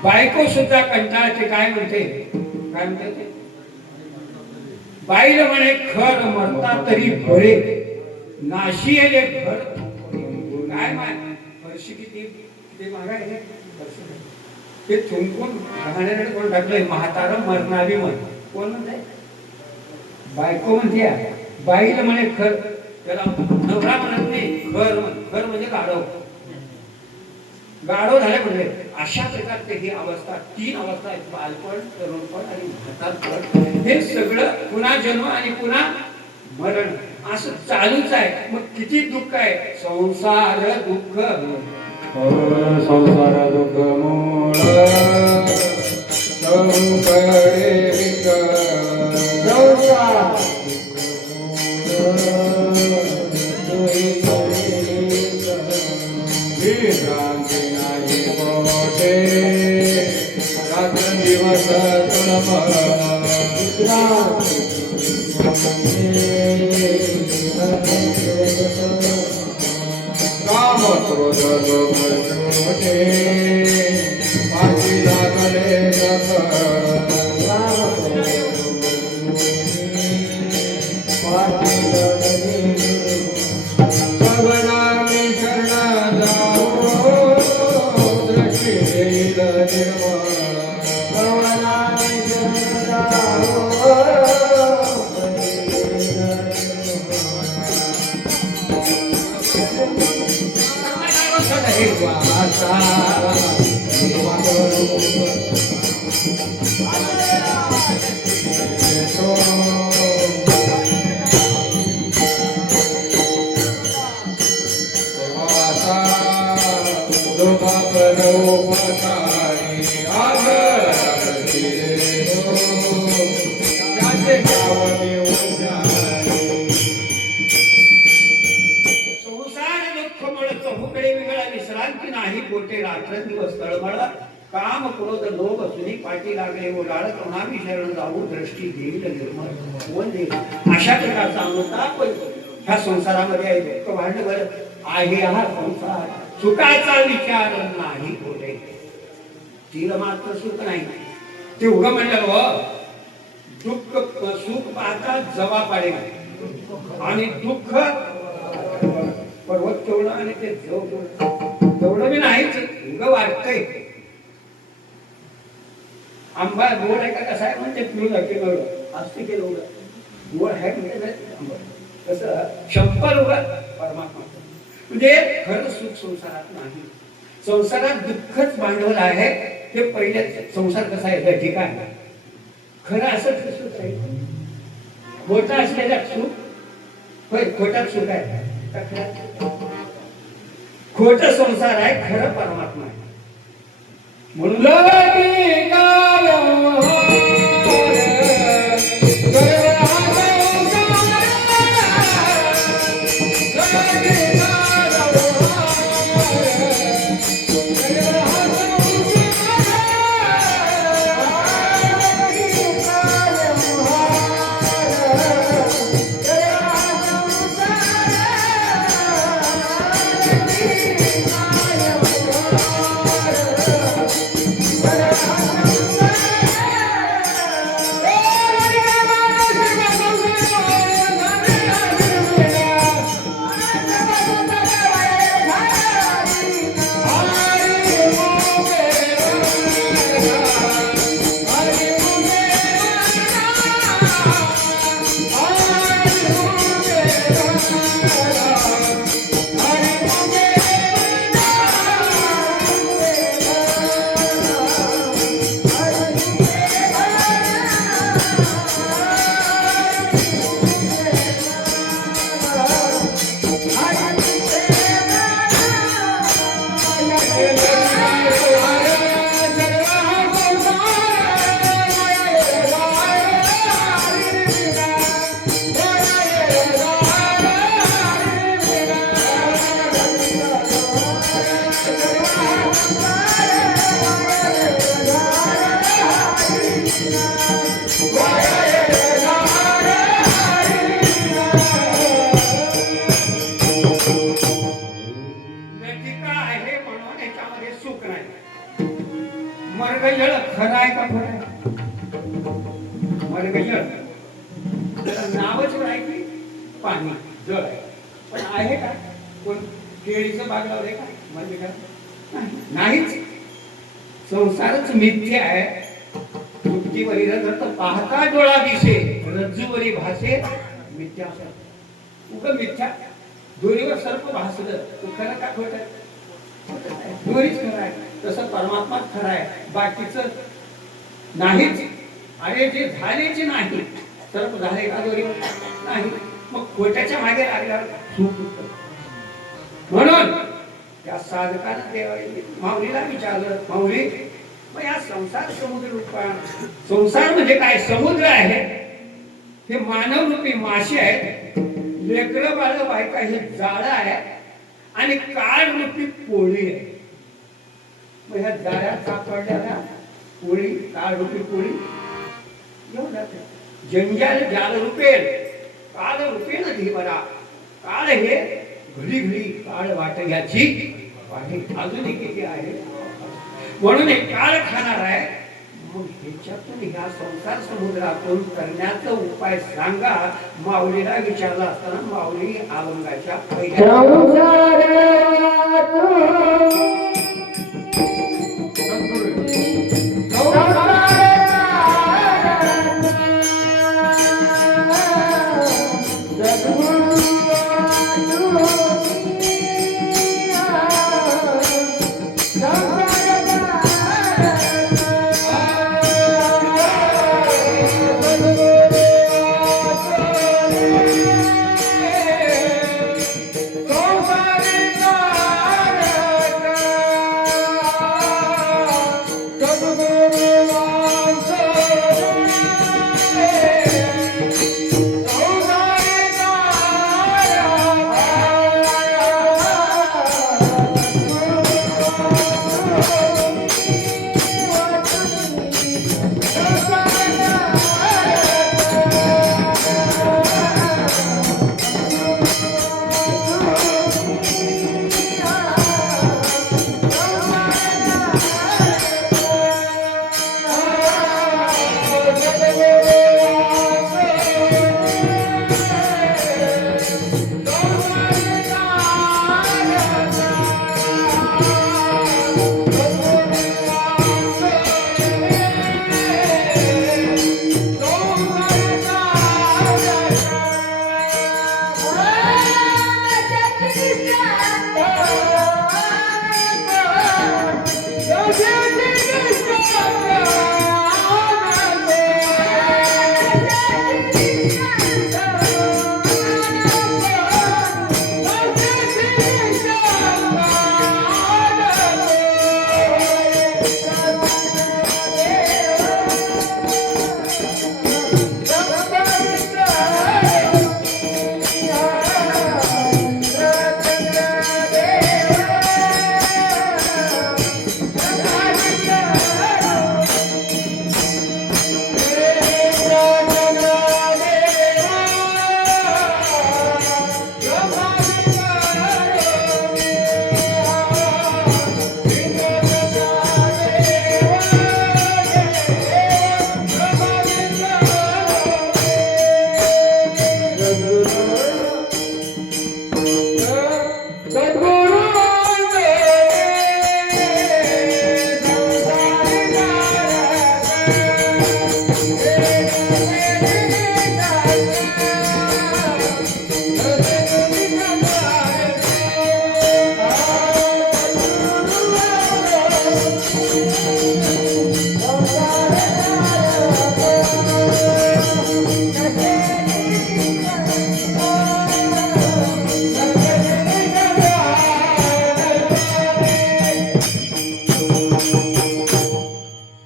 बायको सुद्धा कंटाळते. काय म्हणते बाईला म्हणे खर मरता तरी बरे नाशी येले घर काय वर्षी किती मागाय ते थुंकून घाण्याकडे कोण टाकलंय म्हातारं मरणारी म्हण कोण म्हणते बायको म्हणते. बाईला म्हणे खर त्याला नवरा म्हणत नाही खर म्हणजे गाढव. गाढव झाले म्हणजे अशा प्रकारचे ही अवस्था 3 अवस्था आहेत बालपण तरुणपण आणि म्हातारपण. हे सगळं पुन्हा जन्म आणि पुन्हा मरण असं चालूच आहे. मग किती दुःख आहे संसार दुःख संसार दुःख मूळ काम क्रोध लोभ मोठे पाठी लागले भगवानी शरण जाओ दृष्टी देईल निर्मळ भगवानी शरण जाओ संसार दुःख मुळे चहूकडे वेगळा विश्रांती नाही पोटे राखी दोन्ही पाठी लागले ओलाळ तोंडावी शरण जाऊ दृष्टी देईल निर्मळ वन देईल अशा प्रकारचा अनुताप ह्या संसारामध्ये आहे दुःख भांडवल आहे हा संसार सुखाचा विचार नाही होते तिला मात्र सुख नाही ते उगं म्हणलं व दुःख सुख पाहता जवा पाडे आणि दुःख पर्वत तेवढं आणि ते तेवढं मी नाहीच उगं वाटतंय आंबा गोड आहे का कसा आहे म्हणजे पिळून केलं असते केलं गोड आहे म्हणजे कसं शंभर उगा परमात्मा म्हणजे खरं सुख संसारात नाही संसारात दुःखच भांडवल आहे ते पहिले संसार कसा आहे ठीक आहे खरं असंच सुख आहे खोटा असलेला सुख होय खोटात सुख आहे खोट संसार आहे खरं परमात्मा आहे म्हणून मरगजळ खरं आहे का खोटं आहे मरगजळ नावच आहे की पाणी जळ आहे पण आहे का कोण केळीचं बाग लावलंय का मरगजळ नाहीच संसारच मिथ्या आहे मुक्तीवरी रथ पाहता डोळा दिसे रज्जूवरी भासे मिथ्या उग मिथ्या दोरीवर सर्प भासलं तू खरं का खोटं आहे दोरीच खरं आहे तसं परमात्मा खरं आहे बाकीचं नाहीच अरे जे झालेचे नाही सर्प झाले का दोरीवर नाही मग खोट्याच्या मागे लागल्यावर चूक म्हणून त्या साधकानं देवाने माऊलीला विचारलं माऊली मग या संसार समुद्र रूपा संसार म्हणजे काय समुद्र आहे हे मानव रूपी मासे आहेत लेकरं बाळ बायका हे जाळं आहे आणि काळ रूपी पोळी आहे मग ह्या जाळ्यात सापडलेल्या पोळी काळ रूपी पोळी घेऊन जाते जंजाल जाल रुपेल काळ रुपेल धीमरा काळ हे घडी घडी काळ वाट याची अजूनही किती आहे म्हणून हे काळ खाणार आहे मग ह्याच्यातून ह्या संसार समुद्रातून करण्याचा उपाय सांगा माऊलीला विचारला असताना माऊली अभंगाच्या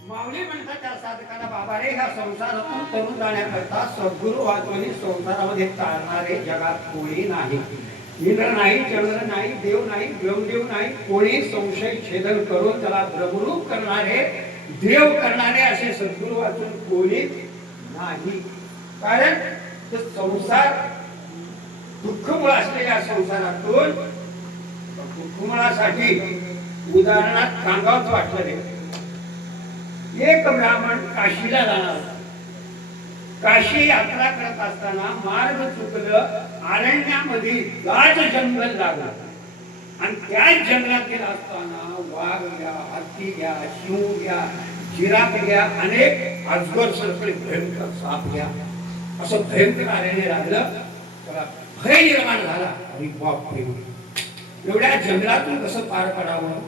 माऊली म्हणतात त्या साधकाला, बाबा रे, ह्या संसारातून तरुण जाण्याकरता सद्गुरु वाचवणी संसारामध्ये चालणारे जगात कोणी नाही. इंद्र नाही, चंद्र नाही, देव नाही, ब्रह्मदेव नाही, कोणी संशय छेदन करून त्याला ब्रह्मरूप करणारे, देव करणारे असे सद्गुरु वाचून कोणी नाही. कारण तो संसार दुःखमूळ असलेल्या संसारातून दुःखमूळासाठी उदाहरणात सांगावंच वाटलं रे. एक ब्राह्मण काशीला जाणार. काशी यात्रा करत असताना मार्ग चुकलं, अरण्यामध्ये गाढ जंगल लागलं आणि त्याच जंगलात गेला असताना वाघ घ्या, हत्ती घ्या, शिव घ्या, जिराफ घ्या, अनेक अजगर सरकले, भयंकर साप घ्या, असं भयंकर अरण्य लागलं. त्याला भय निर्माण झाला. अरे बापरे, एवढ्या जंगलातून कसं पार पडावं,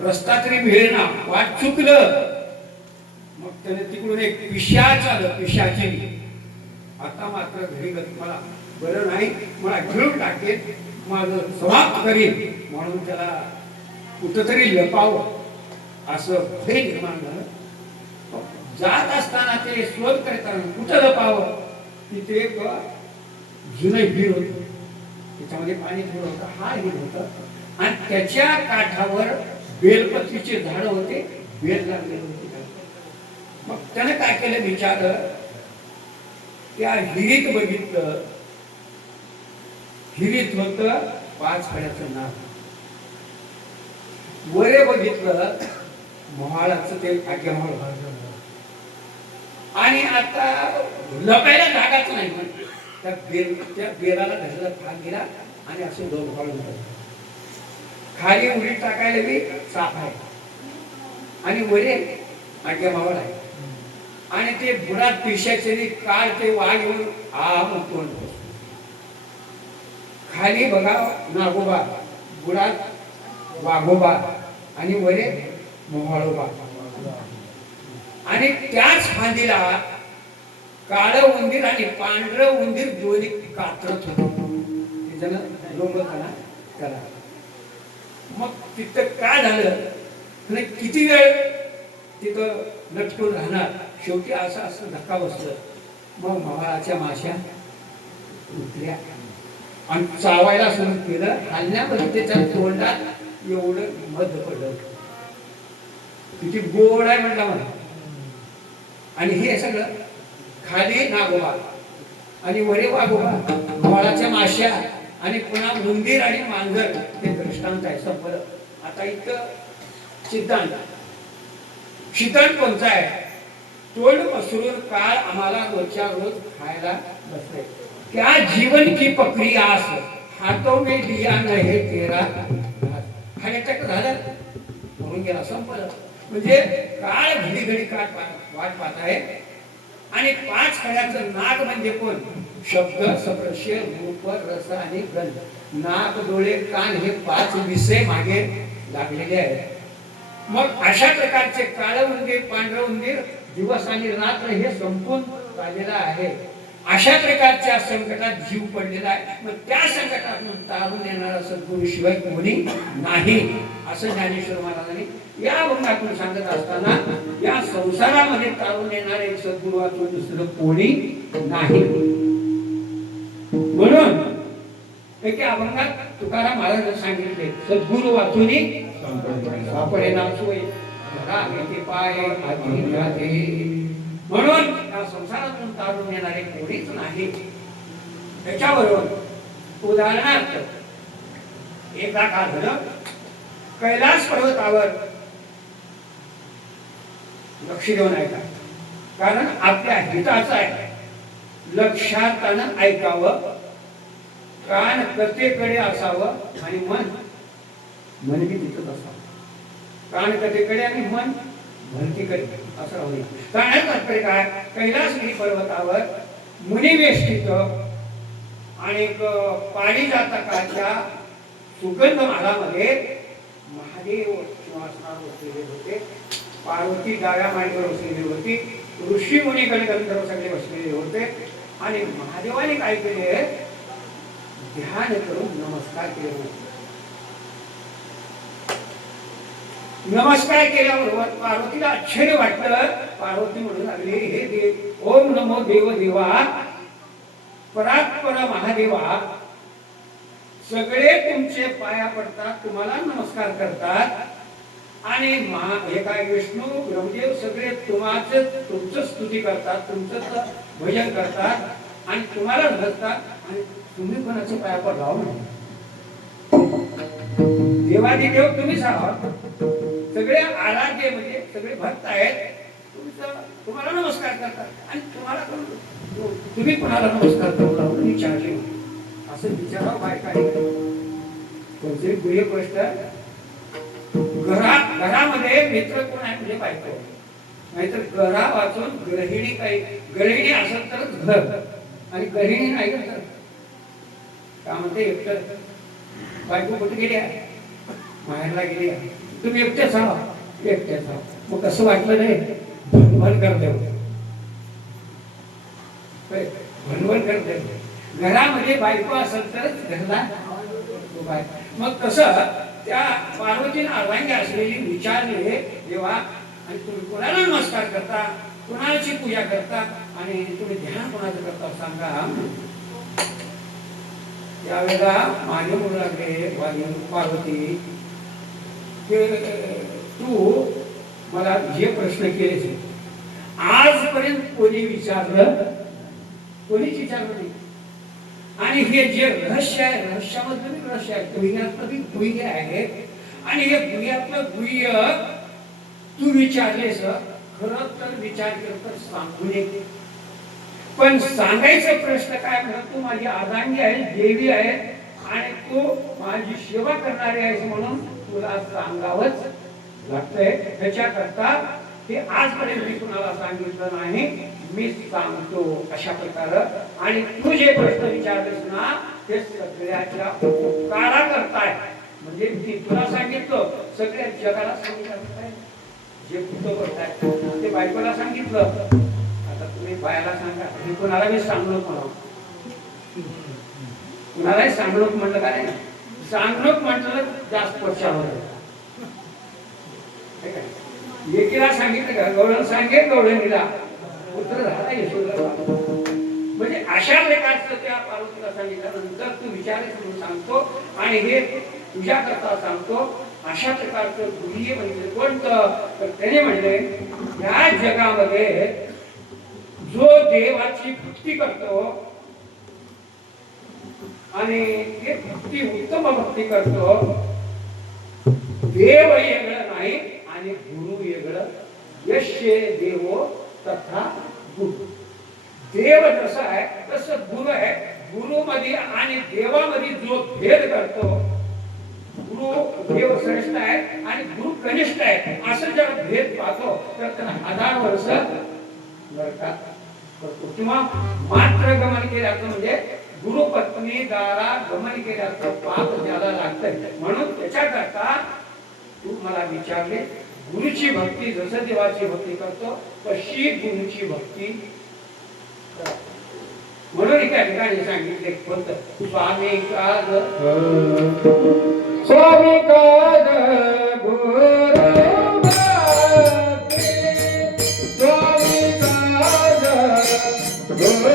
रस्ता तरी मिळेना, वाट चुकलं. मग त्याने तिकडून एक पिशाच आलं, पिशाची. आता मात्र घरी मला बरं नाही, मला घेऊन टाकेल, माझं समाप्त करीन, म्हणून त्याला कुठंतरी लपावं असं भय निर्माण झालं. जात असताना ते शोध करताना कुठं लपावं, तिथे एक जुनं हिर होत, त्याच्यामध्ये पाणी थोडं होतं, हा हिर होत आणि त्याच्या काठावर बेलपत्रीचे झाड होते, बेल लागले होते. मग त्याने काय केलं, विचारलं, त्या हिरीत बघितलं, हिरीत होत 5 खड्याचं नाग. वरे बघितलं, महाळाचं ते आज्ञामळ. आणि आता लपायला जागाच नाही. त्या बेराला धरला, भाग गेला आणि असं दोन काढून खाली उडी टाकायला बी साप आहे आणि वरे आज्ञामावळ आहे. आणि ते बुडात पिशाचे काळ ते वाघ येऊन म्हणतो. खाली बघा नागोबा, बुडात वाघोबा आणि वरे मोहाळोबा. आणि त्याच फांदीला काळ उंदीर आणि पांढरं उंदीर दोन्ही कातरत होत. त्याला मग तिथं काय झालं, किती वेळ तिथं लटकून राहणार. शेवटी असं धक्का बसलं. मग महाळाच्या माश्या उठल्या आणि चावायला सुरू केलं. हलण्यामध्ये त्याच्या तोंडात एवढं मध पडलं, किती गोड आहे म्हटलं मला. आणि हे सगळं खाली नागोबा आणि वरे वाघोबा, महाळाच्या माश्या आणि पुन्हा उंदीर आणि मांजर, हे दृष्टांत आहे. संपलं. आता इथं सिद्धांत कोणता आहे, तोंड पसरून काळ आम्हाला रोजच्या रोज खायला बसले. क्या जीवन की पकडी आस, हातों में दिया नहीं तेरा. खाण्याचं झालं, म्हणून गेला, संपलं. म्हणजे काळ घडी घडी वाट पाहत आहे. आणि 5 खड्याचं नाग म्हणजे कोण, शब्द, स्पर्श, रूप, रस आणि गंध. नाक, डोळे, कान हे 5 विषय मागे लागलेले आहेत. मग अशा प्रकारचे काळ उंदीर, पांढरं उंदीर, दिवस आणि रात्र हे संपून चाललेलं आहे. अशा प्रकारच्या संकटात जीव पडलेला आहे. मग त्या संकटातून तारून येणारा सद्गुरु शिवाय कोणी नाही, असं ज्ञानेश्वर महाराजांनी या अभंगातून सांगत असताना, या संसारामध्ये तारून येणारे एक सद्गुरु वाचून दुसरं कोणी नाही. म्हणून एका अभंगात तुकाराम महाराजांनी सांगितले, सद्गुरु वाचून सापडे नाम सोय पाय आधी राधे. म्हणून या संसारातून तारून येणारे कोणीच नाही. त्याच्याबरोबर उदाहरणार्थ, एकदा काय झालं, कैलास पर्वतावर लक्ष देऊन ऐका, कारण आपल्या हिताचं आहे. लक्षात ऐकावं, कान कथेकडे असावं आणि मन बी तिथंच असावं. कान कथेकडे आणि मन भरती करी असं राहू नये. सांगण्याचं तात्पर्य काय, कैलासगिरी पर्वतावर मुनिवेष्टित आणि पारिजातकाच्या सुगंध मालामध्ये महादेव सिंहासनावर बसलेले होते. पार्वती डाव्या मांडीवर बसलेली होती. ऋषी मुनी गणधर्व सगळे बसलेले होते. आणि महादेवाने काय केले, ध्यान करून नमस्कार केले. नमस्कार केल्याबरोबर पार्वतीला आश्चर्य वाटलं. पार्वती म्हणू लागली, हे देव, ओम नमो देव देवा, परात्पर महादेवा, सगळे तुमचे पाया पडतात, तुम्हाला नमस्कार करतात. आणि हे काय विष्णू ब्रह्मदेव सगळे तुमचं स्तुती करतात, तुमचं भजन करतात आणि तुम्हाला भजतात. आणि तुम्ही कोणाचे पाया पडलाव नाही. देवादिदेव तुम्हीच आहात. सगळे आराध्य म्हणजे सगळे भक्त आहेत, तुम्हाला नमस्कार करतात आणि तुम्ही कोणाला नमस्कार करू विचारले. असं विचारावं बायकाने. कोणती गुह्य गोष्ट, घरामध्ये मित्र कोण आहे म्हणजे बायको, नाहीतर घरा वाचून गृहिणी. काही गृहिणी असेल तरच घर, आणि गृहिणी नाही तर का म्हणते एकटं. बायको कुठे गेली आहे, माहेरला गेली आहे, तुम्ही एकटेच आहात, एकटेच आहात. मग कसं वाटलं नाही, भनभन करते, भनभन करते. घरामध्ये बायको असेल तरच घरला. मग कसं त्या पार्वतीने अर्धांगी असलेली विचारले, देवा, आणि तुम्ही कोणाला नमस्कार करता, कोणाची पूजा करता आणि तुम्ही ध्यान कोणाचं करता सांगा. त्यावेळेला मागे म्हणू लागले पार्वती, तू मला जे प्रश्न केले आजपर्यंत कोणी विचारलं, कोणीच विचारलं नाही. आणि हे जे रहस्य आहे, रहस्यामधलं बी रहस्य आहे, गुह्यातलं बी गुह्य आहे. आणि हे गुह्यातलं गुह्य तू विचारलेस, खरं तर विचार केलं तर सांगू नये. पण सांगायचा प्रश्न काय म्हणत, तू माझी अर्धांगी आहे, देवी आहे आणि तू माझी सेवा करणारी आहेस म्हणून तुला सांगावंच लागतंय. त्याच्याकरता ते आजपर्यंत मी कुणाला सांगितलं नाही, मी सांगतो अशा प्रकारे. आणि तू जे प्रश्न विचारलेस ना, ते सगळ्याच्या उपकारा करताय. म्हणजे मी तुला सांगितलं, सगळ्या जगाला सांगितलं. जे पुढं करताय ते बायकोला सांगितलं, आता तुम्ही बायाला सांगा. मी कुणाला मी सांगलो म्हणा, कुणालाही सांगलो म्हटलं का नाही, सांगलो म्हटलं जास्त पक्षावर आहे. एकीला सांगितलं का, गवळण सांगेल गवळणीला पुत्र झाला यशोदा. म्हणजे अशा प्रकारचं त्या पार्वतीला सांगितल्यानंतर तू विचारायचं म्हणून सांगतो आणि हे तुझ्या करता सांगतो. अशा प्रकारचं गुह्य म्हणजे कोणतं, तर त्याने म्हणले, या जगामध्ये जो देवाची भक्ती करतो आणि ते भक्ती उत्तम भक्ती करतो, देव वेगळं नाही आणि गुरु वेगळं. यश्य देवो तथा गुरु. देव जसं आहे तसं गुरु आहे. गुरु मध्ये आणि देवामध्ये जो भेद करतो, गुरु देव श्रेष्ठ आहे आणि गुरु कनिष्ठ आहे असं जर भेद पाहतो तर त्यांना 1000 वर्ष नरकात करतो. किंवा मात्र गमन केल्याचं म्हणजे गुरुपत्नी दारा गमन केल्याचं पाप ज्याला लागतंय. म्हणून त्याच्याकरता तू मला विचारले, गुरुची भक्ती जसं देवाची भक्ती करतो तशी गुरुची भक्ती. म्हणून एका ठिकाणी सांगितले, कोणतं, स्वामी काद स्वामी काद गुरु भक्ती, स्वामी काद गुरु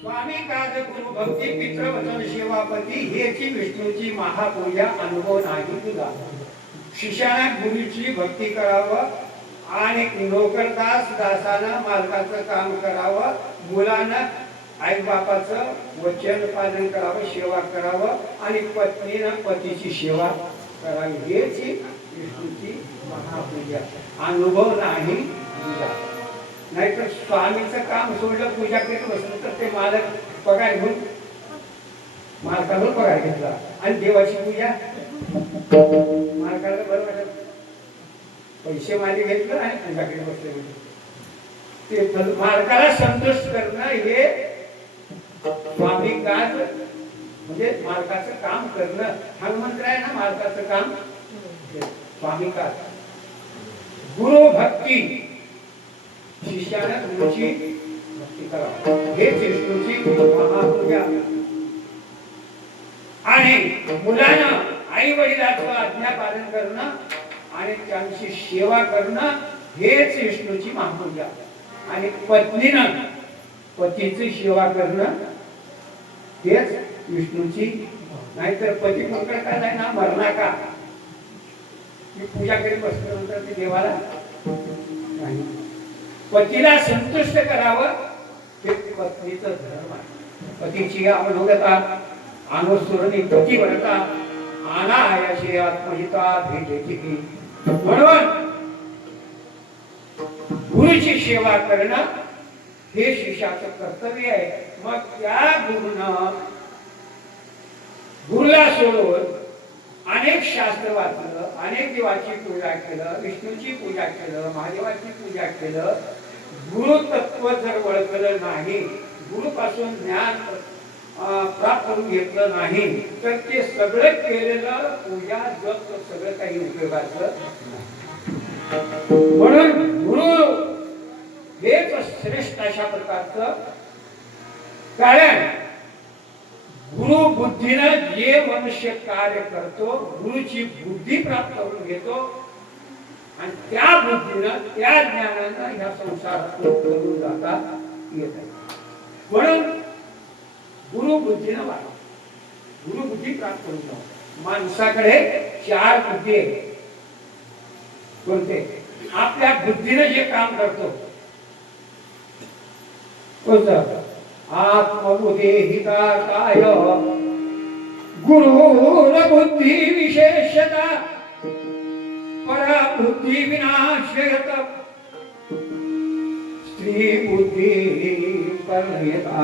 स्वामी काज गुरु भक्ती पित्र वचन सेवापती हेची विष्णूची महापूजा अनुभव नाही तुझा. शिष्याने गुरुची भक्ती करावं आणि नोकरदास दासानं मालकाचं काम करावं, मुलानं आई बापाचं वचन पालन करावं, सेवा करावं आणि पत्नीनं पतीची सेवा करावी. हेची विष्णूची महापूजा अनुभव नाही तुझा. नाहीतर स्वामीचं काम सोडलं पूजा करीत बसलं तर ते मालक पगार घेऊन मालकावर पगार घेतला आणि देवाची पूजा मालकाला बरं वाटत. पैसे माझे घेतलं आणि पूजा करीत बसले. ते मालकाला संतुष्ट करणं हे स्वामी काज म्हणजे मालकाचं काम करणं. हनुमंत आहे ना मालकाचं काम स्वामी काज. गुरु भक्ती शिष्याने गुरुची भक्ती करावी हे विष्णूची महापूजा. आणि मुलानं आई वडिलांचं आज्ञा पालन करणं आणि त्यांची सेवा करणं हेच विष्णूची महापूजा. आणि पत्नीनं पतीची सेवा करणं हेच विष्णूची. नाहीतर पती पंकड काय ना मरणा का मी पूजा करीत बसल्यानंतर ते देवाला नाही. पतीला संतुष्ट करावं हे पत्नीचं धर्म आहे. पतीची अनुगता अनुसरणी पतिव्रता अनायासे आत्महिता भेटेची की. म्हणून गुरुची सेवा करणं हे शिष्याचं कर्तव्य आहे. मग त्या गुरुला सोडून अनेक शास्त्र वाचलं, अनेक देवाची पूजा केलं, विष्णूची पूजा केलं, महादेवाची पूजा केलं, गुरु तत्व जर ओळखलं नाही, गुरुपासून ज्ञान प्राप्त करून घेतलं नाही तर ते सगळं केलेलं पूजा जप सगळं काही उपयोगाचं नाही. म्हणून गुरु हेच श्रेष्ठ अशा प्रकारचं. कारण गुरु बुद्धीनं जे मनुष्य कार्य करतो, गुरुची बुद्धी प्राप्त करून घेतो आणि त्या बुद्धीनं त्या ज्ञानानं ह्या संसारात करून जाता येत आहे. म्हणून गुरु बुद्धीनं वाढवा, गुरु बुद्धी प्राप्त करून जाऊ. माणसाकडे 4 बुद्धी आहे. कोणते? आपल्या बुद्धीनं जे काम करतो कोणतं? आत्मबुद्धीहिता काय गुरुर बुद्धी विशेषता परा बुद्धी विनाशयत स्त्री बुद्धी परयता.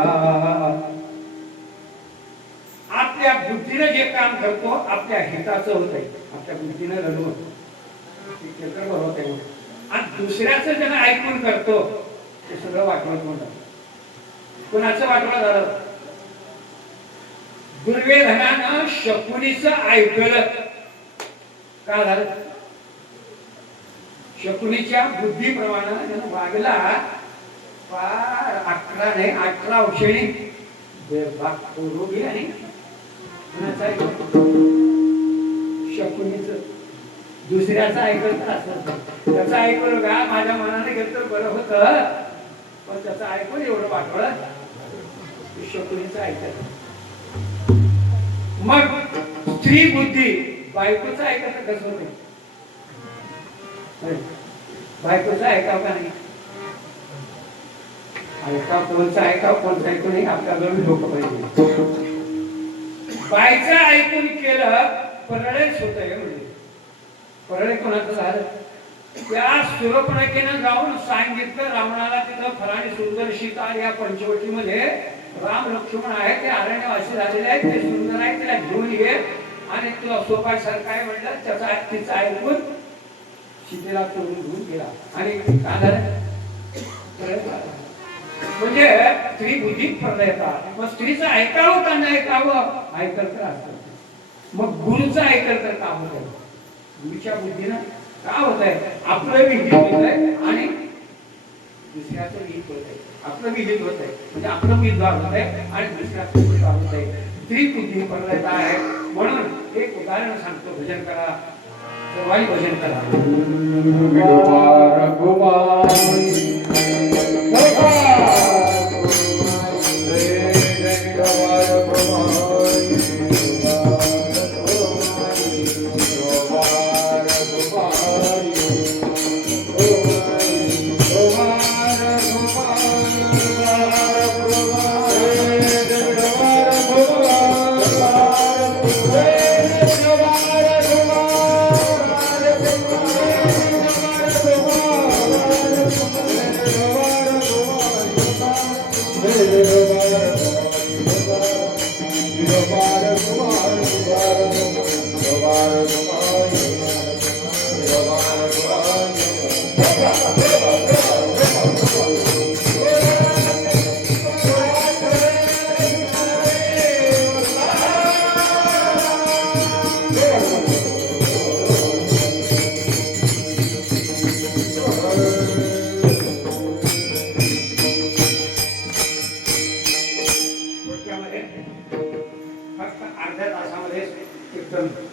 आपल्या बुद्धीनं जे काम करतो आपल्या हिताचं होत आहे. आपल्या बुद्धीनं रडवून बरोबर होत आहे आणि दुसऱ्याचं ज्यानं ऐकून करतो ते सगळं वाटवत म्हणतात. कुणाचं वाटवं झालं? दुर्योधनानं शकुनीचं ऐकलं. का झालं? शकुनीच्या बुद्धीप्रमाणे वागला. फार 11 नाही 18 औषणी आणि शकुनीचं दुसऱ्याचं ऐकलं तर असं त्याचं ऐकलं का माझ्या मनाने घेतलं तर बरं होतं, पण त्याचं ऐकून एवढं वाटवलं शकुनीचं ऐकलं. मग स्त्री बुद्धी बायकोचं ऐकत कसं होते? बायकोचं ऐकावं का नाही? कोणचं ऐकू नाही आपल्याकडून लोक पाहिजे. बायचं ऐकून केलं परळेच होत म्हणजे परळे कोणाचं झालं. त्या सुरपणकेनं जाऊन सांगितलं रावणाला तिथं फलाणी सुंदर सीता या पंचवटीमध्ये राम लक्ष्मण आहे ते अरण्यवासी झालेले आहेत ते सुंदर आहे त्याला घेऊन ये आणि तुला सोपाय सारखं आहे म्हटलं. त्याचा तिचं ऐकून सीतेला चोरून घेऊन गेला आणि काय झालं म्हणजे स्त्री बुद्धीत पडता येतात. मग स्त्रीचं ऐकावं का नाही ऐकावं ऐकल तर असतं. मग गुरुचं ऐकल तर काम होत. गुरुच्या बुद्धीनं का होत आहे आपलं विहित होत आहे आणि दुसऱ्याचं विहित होत आहे. आपलं विहित होत आहे म्हणजे आपलं विद्वान होत आहे आणि दुसऱ्याचं विद्वान होत आहे. स्त्री बुद्धी पडता आहे. म्हणून एक उदाहरण सांगतो. भजन करा सर्वांनी भजन करा.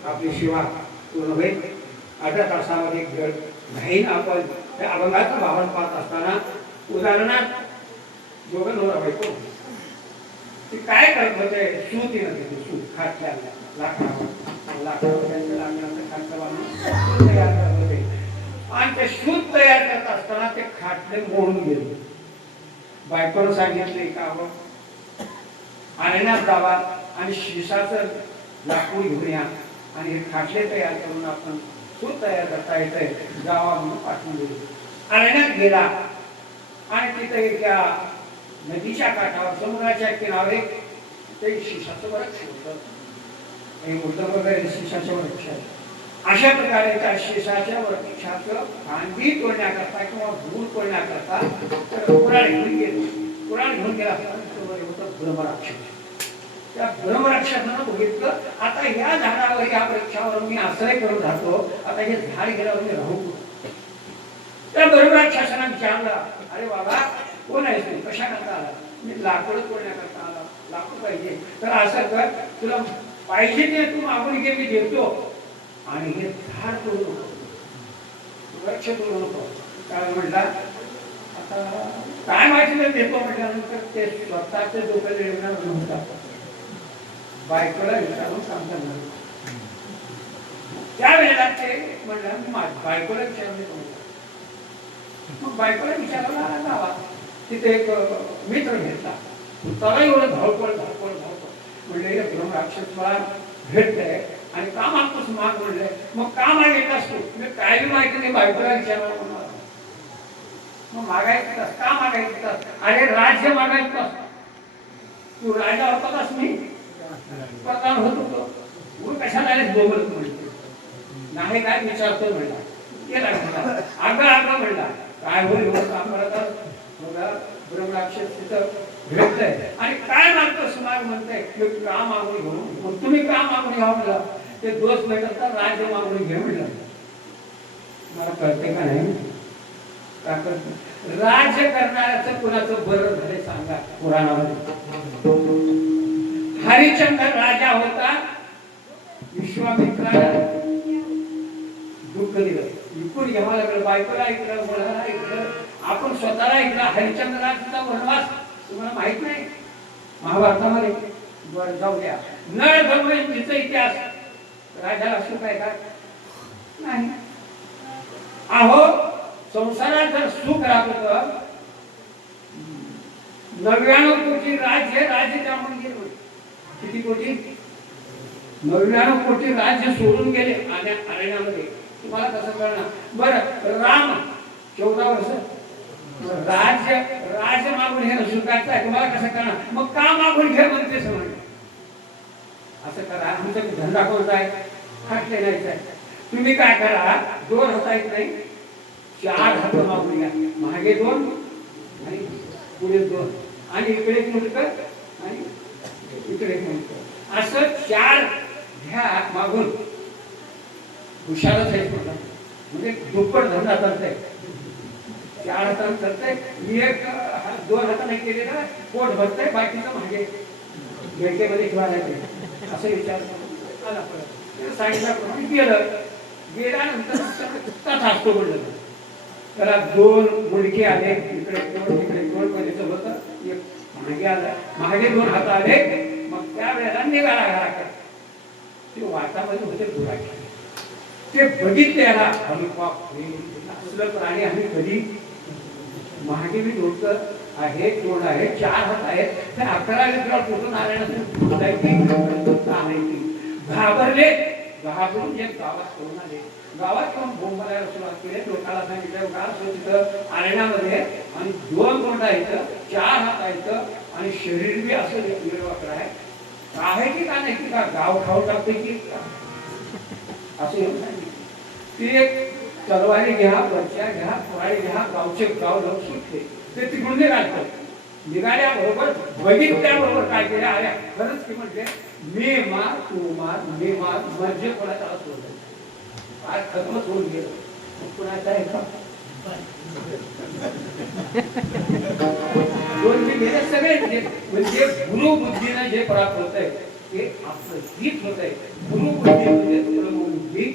आपली शिवा पूर्ण होईल. अर्ध्या तासामध्ये घाईन आपण त्या अभंगाचं भावन पाहत असताना उदाहरणार्थ दोघं नवरा बायको ते काय करत होते. सूतीनं तिथे सूत खाटल्या लाकडाचं खाटलं बांधून तयार करत होते आणि ते सूत तयार करत असताना ते खाटले मोडून गेले. बायकोनं सांगितले का अरण्यात जावा आणि शिसाचं लाकूड घेऊन या आणि हे खाटले तयार करून आपण सूत तयार करता येतंय जावा म्हणून पाठवून दिले. अरण्यात गेला आणि तिथे त्या नदीच्या काठावर समुद्राच्या किनारे ते शिसाचं वृक्ष होतं. हे मोठं वगैरे शिसाचं वृक्ष आहे. अशा प्रकारे त्या शिसाच्या वृक्षाचं फांदी तोडण्याकरता किंवा भूल तोडण्याकरता कुराड घेऊन गेले. कुराड घेऊन गेला होतं ब्रह्मराक्षस. त्या ब्रह्मराक्षसानं बघितलं आता या झाडावर या वृक्षावर मी आश्रय करून राहतो. आता हे झाड गेल्यावर मी राहू. त्या ब्रह्मराक्षसानं विचारलं अरे बाबा कोण आहेस तू कशा करता आला. मी लाकूड तोडण्याकरता आला. लाकूड पाहिजे तर असं कर तुला पाहिजे ते तू मागून घे मी देतो आणि हे झाड तोडू नको वृक्ष तोडू नको. काय म्हटला आता काय माहिती देतो म्हटल्यानंतर ते स्वतःचे डोकं लिहिणार म्हणतात. बायकोला विचारून सांगताना त्यावेळेला ते म्हणलं मी बायकोला विचारले. मग बायकोला विचारायला लावा. तिथे एक मित्र घेतला. त्याला एवढं धावपळ म्हणले ब्रह्मराक्षस मला भेटतंय आणि का मागतोस माग म्हणले. मग का मागितलं असतो मी काय माहिती नाही बायकोला विचारला म्हणून. मग मागायचं का मागायचं. अरे राज्य मागायचं तू राजा होतास मी प्रधान होत होतो कशाला बोलत म्हणतो नाही काय विचारतो म्हणला. केला म्हणला आगा म्हणला काय होईल काम करतात ब्रह्मराक्षस तिथं भेटतंय आणि काय मागतो सुमार म्हणतंय का मागून घेऊ. मग तुम्ही का मागून घ्या म्हणलं. ते दोष भेटत तर राज्य मागून घे म्हणलं. मला कळते का नाही का करत राज्य करणाऱ्याचं कुणाचं बरं झाले सांगा. पुराणामध्ये हरिश्चंद्र राजा होता. विश्वामित्राला दुःख दिलं. इकडून घ्यावं लागलं. बायकोला ऐकलं मुलाला ऐकलं आपण स्वतःला ऐकलं. हरिश्चंद्राचा वनवास तुम्हाला माहित नाही महाभारतामध्ये. बरं जाऊ द्या. नळ दमयंतीचा इतिहास राजाला सुख आहे का नाही. अहो संसारात जर सुख राहत होतं 99 कोटी राज्य त्यामुळे गेले. किती कोटी? 99 कोटी राज्य सोडून गेले अरण्यामध्ये. तुम्हाला कसं कळणार? बरं, राम 14 वर्ष राज्य मागून हे स्वीकारता आहे, तुम्हाला कसं कळणार? मग का मागून घे म्हणते समज. असं करा, आमचा धंदा कोणता आहे? खाटले नाही आहे. तुम्ही काय करा, 2 हात आहेत नाही, 4 हात मागून घ्या. मागे 2 आणि पुढे 2 आणि इकडे एक मुलगा आणि इकडे एक मुलगा, असं 4 घ्या मागून. हुशारच आहे म्हणजे दुप्पट धंदा करताय. 4 हाताने करताय, 2 हाताने केलेला पोट भरताय, बाकीचं मागे बँकेमध्ये ठेवायला असं विचार आला. सांगितलं गेल्यानंतर असतो बोललं. त्याला 2 मुलगे आले, इकडे 2 इकडे 2 पर्यंत होतं. एक मागे आला, मागे 2 हात आले. मग त्यावेळेला निघाला घराकडे. ते वाटामध्ये होते गुराखे. ते बघितले याला, असलं प्राणी आम्ही कधी मागे मी डोकं आहे, तोंड आहे, 4 हात आहेत. त्या 11 लेकरा कुठून घाबरले. घाबरून जे गावात पळून आले. गावात पण बोंबायला सुरुवात केली. लोकांना सांगितलं तिथं अरण्यामध्ये आणि 2 तोंड आहेत, 4 हात आहेत आणि शरीर बी असं निर्वाकर आहे. आहे की का नाही की का गाव खाऊ टाकते की असं येऊन सांगितलं. ती एक तलवारी घ्या, बच्च्या घ्या, फराळी घ्या, गावचे गाव लोक सुटले. ते तिकडून निघाल्याबरोबर बघितल्याबरोबर काय केलं, आल्या खरंच की म्हणजे मी मार तू मार मी मार, म्हणजे कोणाचा सोडलं काय खतमच होऊन गेलं. कुणाचा आहे का? 2 गेले सगळे. म्हणजे गुरुबुद्धीनं जे प्राप्त होत आहे ते आपलं हित होत आहे. गुरुबुद्धी म्हणजे ब्रह्मबुद्धी.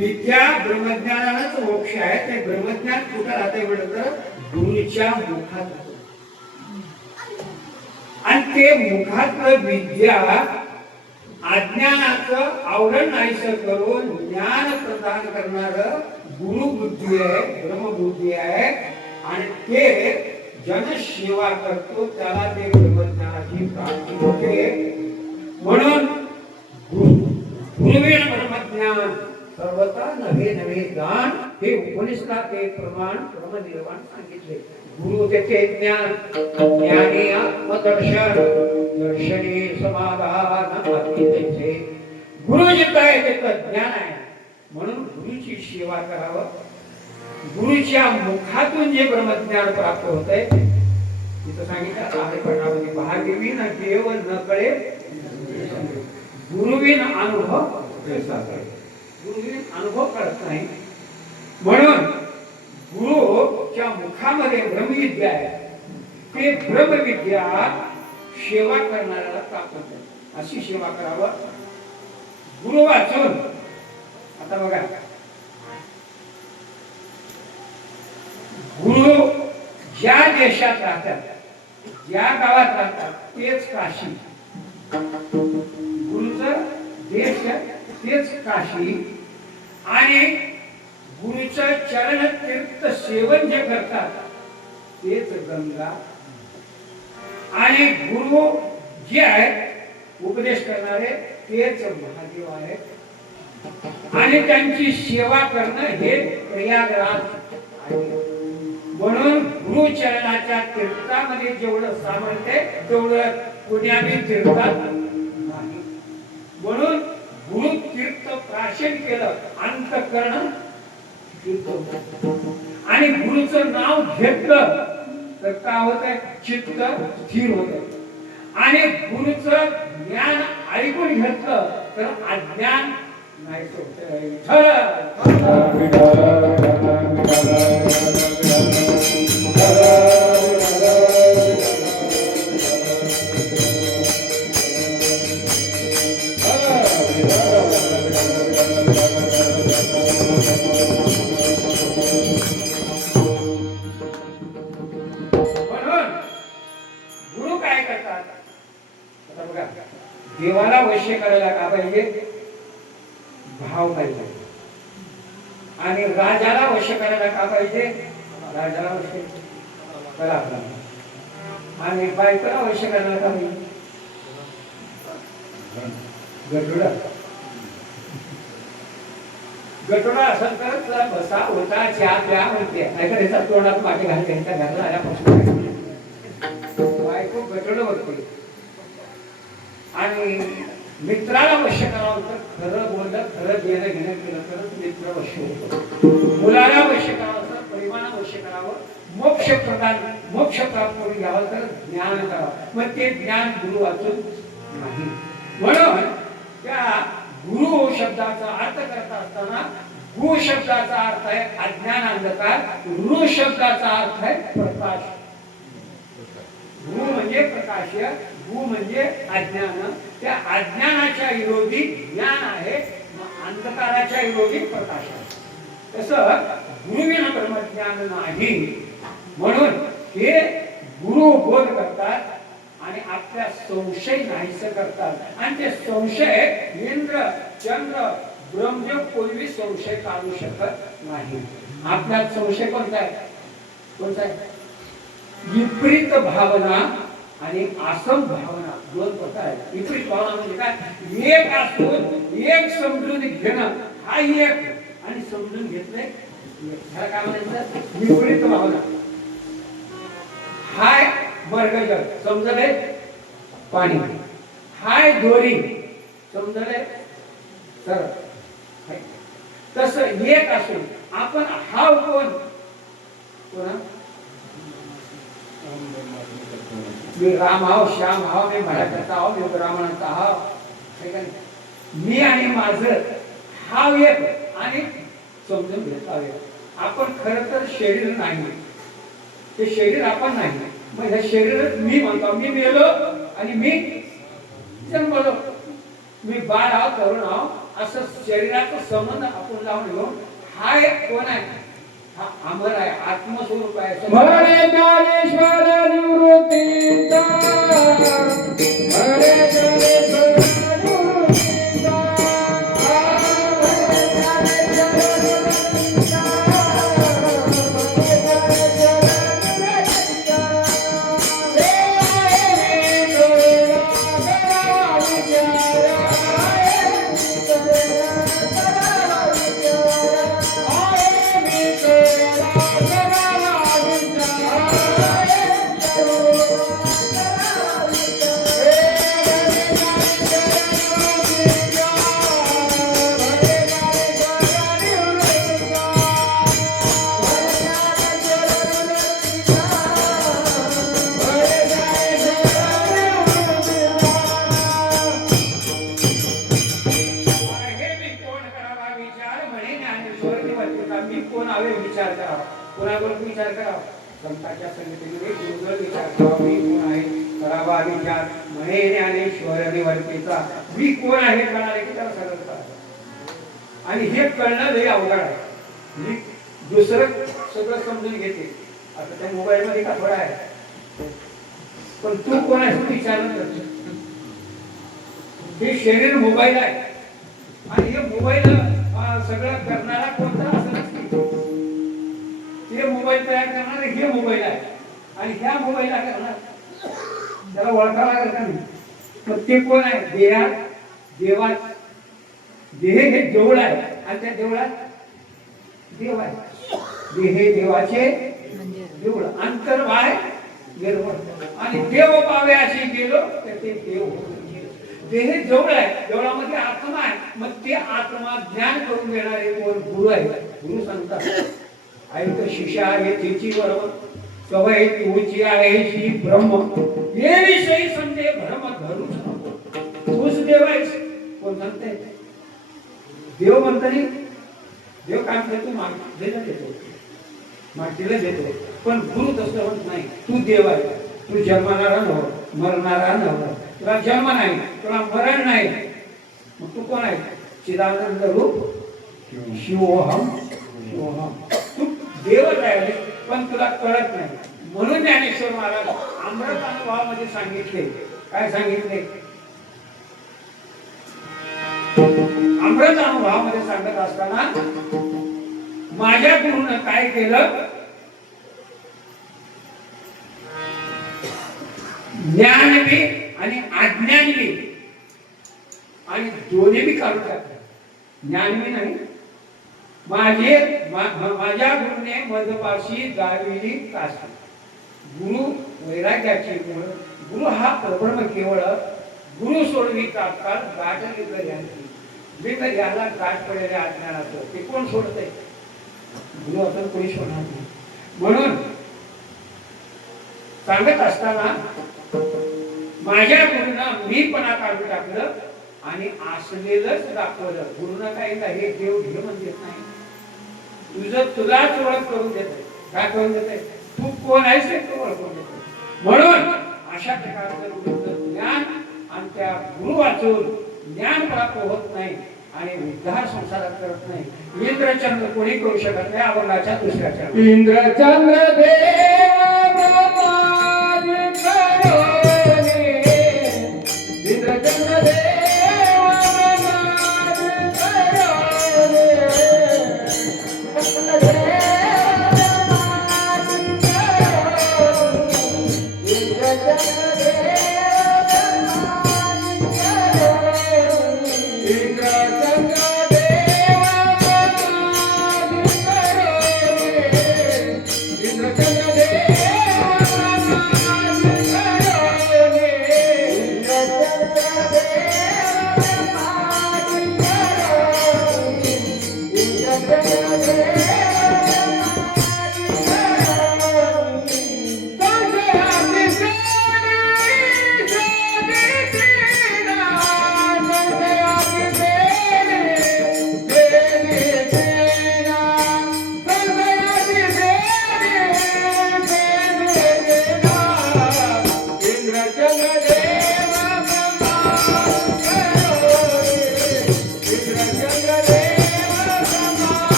विद्या ब्रह्मज्ञानालाच मोक्ष आहे. ते ब्रह्मज्ञान कुठं राहते म्हटलं गुरुच्या मुखात राहतो. आणि ते मुखातलं विद्या अज्ञानाचं आवरण नाहीसं करून ज्ञान प्रदान करणार गुरुबुद्धी आहे, ब्रह्मबुद्धी आहे. आणि ते जनसेवा करतो त्याला ते ब्रह्मज्ञानाची प्राप्ती होते. म्हणून गुरुवेण ब्रह्मज्ञान सर्वता नवे नवे ज्ञान हे उपनिषदात एक प्रमाण ब्रह्मनिर्वाण सांगितले. गुरु त्याचे ज्ञान, ज्ञाने आत्मदर्शन, दर्शने समाधान आत्मीचे. गुरु जे आहे त्याचं ज्ञान आहे. म्हणून गुरुची सेवा करावं. गुरुच्या मुखातून जे ब्रह्मज्ञान प्राप्त होतंय तिथं सांगितलं आहे पटामध्ये भागवी न देव न कळे गुरुविन अनुभव कैसा कळे. गुरुविन अनुभव कळत नाही. म्हणून गुरुच्या मुखामध्ये ब्रह्मविद्या आहे. ते ब्रह्मविद्या सेवा करणाऱ्याला प्राप्त होते. अशी सेवा करावं. गुरु वाचून आता बघा गुरु ज्या देशात राहतात, ज्या गावात राहतात तेच काशी. गुरुचं देश तेच काशी. आणि गुरुचं चरण तीर्थ सेवन जे करतात तेच गंगा. आणि गुरु जे आहेत उपदेश करणारे तेच महादेव आहे. आणि त्यांची सेवा करणं हे प्रयागराज आहे. म्हणून गुरुचरणाच्या तीर्थामध्ये जेवढं सामर्थ्य आहे तेवढं पुण्याने तीर्थात नाही. म्हणून गुरु तीर्थ प्राशन केलं अंतःकरण शुद्ध. आणि गुरुचं नाव घेतलं तर काय होतंय? चित्त स्थिर होत. आणि गुरुचं ज्ञान ऐकून घेतलं तर अज्ञान नाही देवाला वश्य करायला का पाहिजे? भाव पाहिजे. आणि राजाला वश्य करायला का पाहिजे? राजाला वश्य करा. आणि बायकोला वश्य करायला का पाहिजे? गटुडा. गटुडा असेल तर बसा होता चहा प्या म्हणते. नाहीतर याचा तोंडात मागे घालते. ह्याच्या घराला आल्यापासून बायको गटुडं बघते. आणि मित्राला वश्य करावं तर खरं बोललं, खरं देणं घेणं केलं तर मित्र वश्य होतो. मुलाला वश्य करावं तर प्रेमानं वश्य करावं. मोक्ष प्रदान मोक्ष प्राप्त करून घ्यावं तर ज्ञान करावं. मग ते ज्ञान गुरु वाचून नाही. म्हणून त्या गुरु शब्दाचा अर्थ करत असताना गु शब्दाचा अर्थ आहे अज्ञान अंधकार, ऋ शब्दाचा अर्थ आहे प्रकाश. गु म्हणजे प्रकाश, गु म्हणजे अज्ञान. त्या अज्ञानाच्या विरोधी ज्ञान आहे, अंधकाराच्या विरोधी प्रकाश आहे. तसं गुरुविना ब्रह्मज्ञान नाही. म्हणून हे गुरु बोध करतात आणि आपल्या संशय नाहीस करतात. आणि ते संशय इंद्र चंद्र ब्रह्म पूर्वी संशय काढू शकत नाही. आपल्यात संशय कोणता आहे? कोणता आहे? विपरीत भावना आणि आसम भावना दोन प्रकार आहेत. विपरीत भावना म्हणजे काय? एक असून एक समजून घेणं हा एक, आणि समजून घेतलंय ह्याला काय म्हणायचं? विपरीत भावना. हाय मर्गजल समजले पाणी, हाय दोरी समजले सरळ. तसं एक असून आपण हाव कोण? कोणा? मी राम हाव, श्याम हाव, मी मराठाचा हाव, मी ब्राह्मणाचा हाव. मी आणि माझं हाव एक आणि समजून घेतावे. आपण खरं तर शरीर नाही, ते शरीर आपण नाही. मग हे शरीर मी म्हणतो. मी मेलो आणि मी जन्मलो. मी बाळ हाव, तरुण हाव, असं शरीराचा संबंध आपण लावून घेऊन हा एक कोण आहे? हा अमर आहे, आत्मस्वरूप आहे. हरे ज्ञानेश्वर निवृत्तीचा, हरे ज्ञानेश्वर निवृत्तीचा, विचार करावा. संतांच्या संगतीमध्ये गुरुजन विचार करावा. मी कोण आहे? करावा विचार. म्हणे ज्ञानेश्वर निवर्तीचा. मी कोण आहे कळाले की त्याला सरळ कळालं. आणि हे कळणं लई अवघड आहे. दुसरं सगळं समजून घेते. आता त्या मोबाईल मध्ये का थोडा आहे, पण तू कोण आहे विचारलं करतो. हे शरीर मोबाईल आहे आणि हे मोबाईल सगळं करणारा कोणता असं नसते. ते मोबाईल तयार करणारे हे मोबाईल आहे आणि ह्या मोबाईलला करणार त्याला ओळखावं लागेल का नाही. मग ते कोण आहे? देवा देह हे देऊळ आहे आणि त्या देवळात देव आहे. देहे देवाचे देऊळ, अंतर बाय निर्मळ आणि देव पावे अशी गेलो तर ते देव. देह देऊळ आहे, देवळामध्ये आत्मा आहे. मग ते आत्मा ज्ञान करून देणारे कोण? गुरु आहे. गुरु सांगतात ऐक शिष्या येथेची बरोबर सवय तुझी आहे ही ब्रह्म हे विषयी संदेह भ्रम धरूच नको. तूच देव आहेस. कोण म्हणते? देव म्हणतानी देव काय म्हणतो? मागेला देतो, मागेला देतो. पण गुरु तसं म्हणत नाही. तू देव आहे, तू जन्मणारा नव्हता, मरणारा नव्हता. तुला जन्म नाही, तुला मरण नाही. मग तू कोण आहे? चिदानंद रूप शिवोहम. शिवोहम तू देवच आहे पण तुला कळत नाही. म्हणून ज्ञानेश्वर महाराज अमृत अनुभवामध्ये सांगितले. काय सांगितले? अमृत अनुभवामध्ये सांगत असताना माझ्या गुरुनं काय केलं? ज्ञान बी आणि अज्ञान बी आणि दोन्ही बी काढून टाकलं. ज्ञान बी नाही. माझ्या गुरुने मधपाशी गाविली काशी. गुरु वैराग्याचे गुण. गुरु हा प्रब्रह्म केवळ. गुरु सोडवी तात्काळ गाठ यांची बिन याला गाठ पडलेल्या अज्ञानाचं ते कोण सोडते? गुरु असं कोणी सोडणार नाही. म्हणून सांगत असताना माझ्या गुरुनं मीपणा काढून टाकलं आणि असलेलंच दाखवलं. गुरुनं काही हे देव घे म्हणजे नाही. तुलाच ओळख करून देते. काय करून देते? तू कोण आहेस ते तू ओळखून देते. म्हणून अशा प्रकारचं गुरुचं ज्ञान आणि त्या गुरु वाचून ज्ञान प्राप्त होत नाही आणि उद्धार संसारात करत नाही. इंद्रचंद्र कोणी करू शकत नाही. अभंगाच्या दुसऱ्या चरणात इंद्रचंद्र देव इंद्रचंद्र देव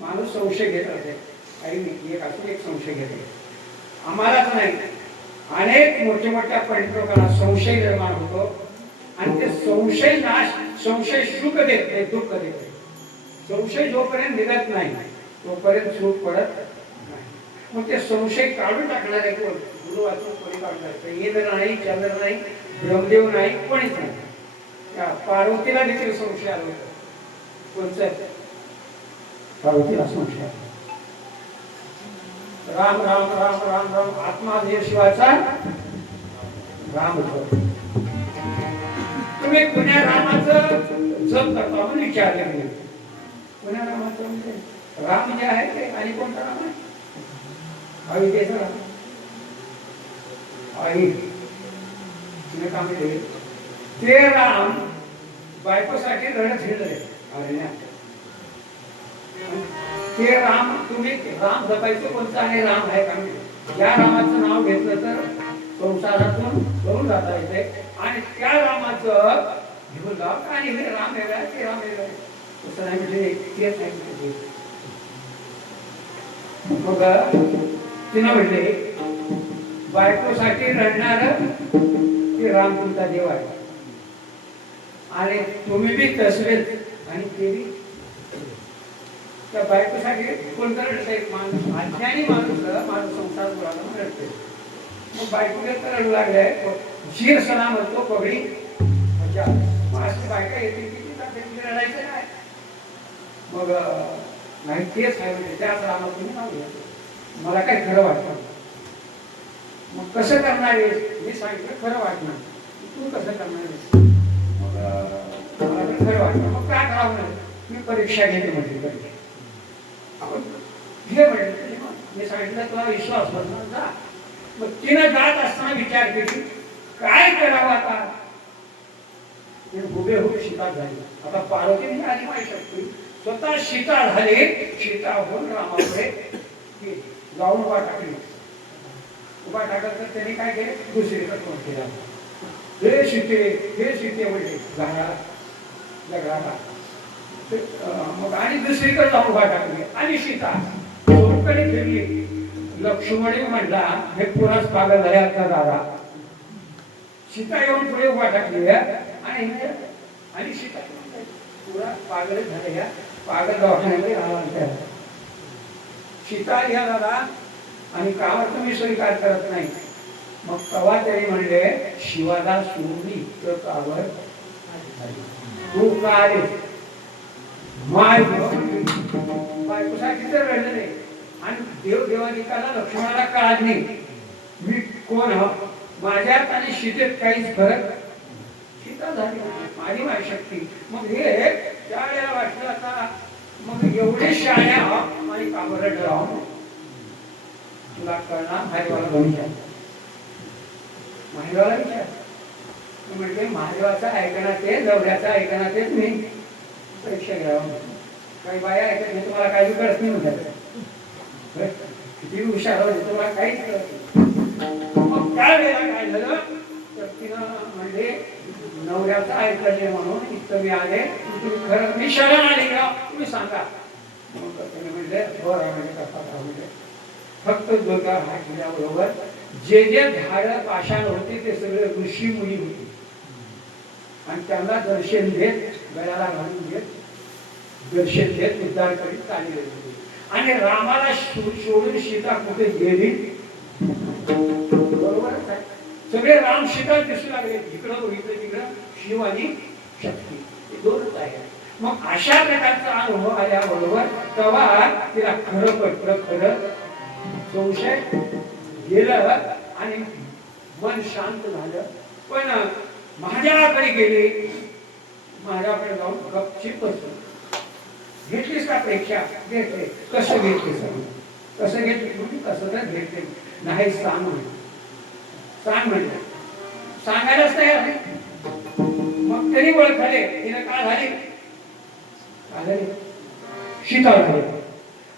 माणूस संशय घेत असेल. एक संशय घेते. आम्हालाच नाही, अनेक मोठ्या मोठ्या पंडित लोकांना संशय निर्माण होतो आणि ते संशय नाश, संशय सुख देत नाही, दुःख देते. संशय जोपर्यंत निघत नाही तोपर्यंत सुख पडत नाही. मग ते संशय काढून टाकणारे कोण? गुरु वाचून कोणी काढून टाकतं? इंद्र नाही, चंद्र नाही, ब्रह्मदेव नाही, कोणीच नाही. त्या पार्वतीला देखील संशय आला होता. कोणचं? पार्वतीला संशय. राम राम राम राम राम आत्मा शिवाचा राम. तुम्ही तुम्ही पुण्या रामाचं जप करता म्हणून विचारले मी. पुण्या रामाचं म्हणजे राम जे आहे ते आणि कोणता राम आहे? अयोध्येचा राम. आई तिने काम केले ते राम बायकोसाठी रडत फिरले. ते राम तुम्ही राम जपायचं कोणतं आहे? राम आहे का? या रामाचं नाव घेतलं तर संसारातून करून जाता येते आणि त्या रामाचं घेऊन जाव आणि हे राम वेगळा ते राम वेगळा तसं नाही म्हणजे तेच आहे. मग तिनं म्हणले बायकोसाठी रडणार ते राम तुमचा देव आहे आणि तुम्ही बी तसवेच आणि ते बी त्या बायकोसाठी कोणतं रडतं? एक माणूस अज्ञानी माणूस माझा संसार बुडाला म्हणून रडते. मग बायकोला तर रडू लागलाय जीर सणा म्हणतो पगडी अशी बायका येते की रडायचं नाही. मग नाही तेच आहे म्हणजे त्याच रामा तुम्ही नाव घ्या. मला काय खरं वाटतं. मग कसं करणार आहेस? मी सांगितलं खरं वाटणार. तू कसं करणार आहेस? मग मला तर खरं वाटतं. मग काय करावं नाही? मी परीक्षा घेते म्हणजे परीक्षा आपण घे म्हणजे मी सांगितलं तुला विश्वास बसणार जा. मग तिनं जात असताना विचार केली काय करावं आता? हुबेहूब सीता झाली. आता पार्वतीने आली माहिती शकते स्वतः सीता झाली. सीता होऊन रामापुढे जाऊन उभा टाकली. उभा टाकलं तर त्यांनी काय केले? दुसरीकडे तोंड केला. हे सीते म्हणजे झाला जगला. मग आणि दुसरीकडे जाऊन उभा टाकली आणि सीता दोनकडे फिरली. लक्ष्मण म्हणला हे पुराच पागल झाले आता दादा. सीता येऊन पुढे उभा टाकली आणि सीता पुरा पागल झाले या पागल दवाखान्यामध्ये राहा. सीता या दादा आणि कावर तुम्ही स्वीकार करत नाही. मग तेव्हा तरी म्हणले शिवाला सोडली तर कावर तू काय माय बायकोसाठी तर रडलं नाही आणि देवादिकाला लक्ष्मणाला कळत नाही मी कोण हा. माझ्यात आणि सीतेत काहीच फरक. सीता झाली माझी माझी शक्ती. मग हे त्यावेळेला वाटलं आता मग एवढे शाळ्या आणि काबर डराव तुला कळणार महादेवाला विचार. महादेवाला विचार म्हणजे महादेवाचा ऐकणार ते जवळ्याचा ऐकणार तेच मी परीक्षा घ्यावं. काही बाया ऐकत नाही तुम्हाला काही कळत नाही म्हणतात. किती हुशार तुम्हाला काहीच कळत नाही. मग त्यावेळेला काय झालं तर तिनं म्हणजे नवऱ्याचा ऐकले म्हणून इथं मी आले तुम्ही खरं मी शरण आले का तुम्ही सांगा. मग त्याने म्हणले म्हणजे फक्त दुर्गा हा केल्याबरोबर जे जे झाड पाषाण होते ते सगळे ऋषी मुनी होते आणि त्यांना दर्शन देत गळ्याला घालून घेत दर्शन देत उद्धार करीत चालले होते. आणि रामाला सोडून सीता कुठे गेली? बरोबरच आहे. सगळे राम सीता दिसू लागले. जिकडं बघितलं तिकडं शिव आणि शक्ती हे दोनच आहे. मग अशा प्रकारचा अनुभव आल्याबरोबर तेव्हा तिला खरं पटलं. खरं संशय गेलं आणि मन शांत झालं. पण महादेवाकडे गेले. महादेवाकडे जाऊन गपचीप बसलो. घेतलीस का परीक्षा? घेतली. कसं घेतलीस? कसं घेतली? म्हणजे कसं तर घेतले नाही सांग म्हणलं. सांगायलाच तयार नाही. मग तरी ओळखले तिने काय झाली? सीता झाली.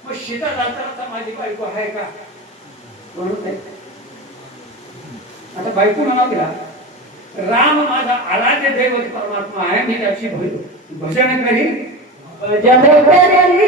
मग सीता जाताना माझी बायको आहे का? म्हणून आता बायको नाव दिला राम माझा आराध्य दैवत परमात्मा आहे. मी त्याची भजन करी भजन करी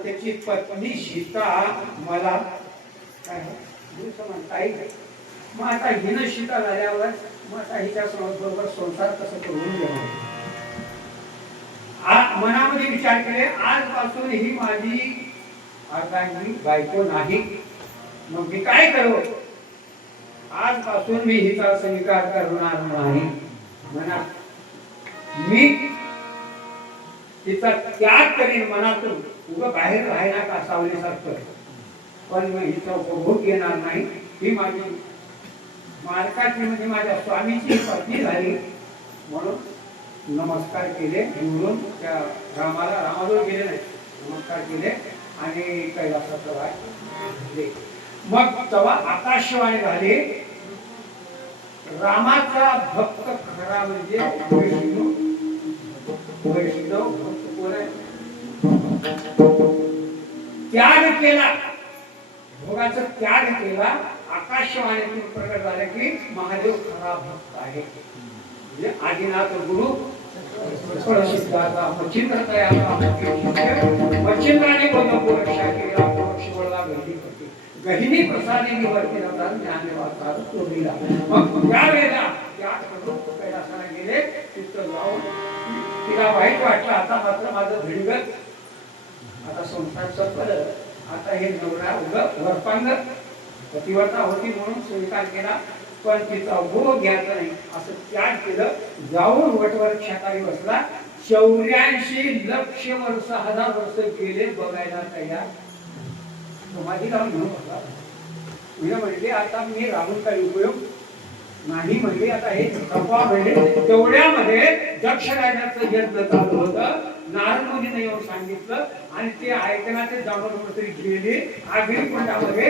मग त्याची पत्नी सीता मला काय म्हणताई, मग आता हिनं सीता झाल्यावर मग आता हिच्या बरोबर संसार कसं करून घेणार. मनामध्ये विचार केले, आजपासून ही माझी अर्धांगी बायको नाही. मग मी काय करू, आजपासून मी हिचा स्वीकार करणार नाही. म्हणा मी तिचा त्याग करीन मनातून, उगं बाहेर राहायला का सावलीसारखं, पण मी हिचा उपभोग घेणार नाही. ही माझी मालकाची म्हणजे माझ्या स्वामीची पत्नी झाली. म्हणून नमस्कार केले, निवडून त्या रामाजवळ गेले नाही, नमस्कार केले आणि कैलासाचा राय दिले. मग तेव्हा आकाशवाणी झाली, रामाचा भक्त खरा म्हणजे वैष्णव भक्त कोण आहे. त्याग केला, भोगाचा त्याग केला. आकाशवाणीतून प्रकट झाले की महादेव खरा भक्त आहे. म्हणजे आदिनाथ गुरु मच्छिंद्राने गोदपूर रक्षा केला, शिवळला गहिनी करते, गहिनी प्रसादी निवर्ती नव्हता ज्ञानवाचा तोडीला. मग त्यावेळेला त्या कैलासाला गेले. तिथं जाऊन तिला वाईट वाटलं, आता मात्र माझं भिडगत, आता संसार संपलं, आता हे नवरा उगं वरपांग पतिव्रता होती म्हणून स्वीकार केला, पण तिचा भोग घ्यायचा नाही असं त्याग केलं. जाऊन वटवृक्षाखाली बसला. 84 लक्ष वर्ष, 1000 वर्ष गेले बघायला तयार. समाधी लावून घेऊन बसला. मी म्हणले आता मी राहून काही उपयोग नाही. म्हणजे आता हे तपा म्हणजे तेवढ्यामध्ये दक्ष राजाचं यज्ञ चालू होतं. नारद मुनीने येऊन सांगितलं आणि ते ऐकण्याचे जाणून तरी गेले. आगरी कुंडामध्ये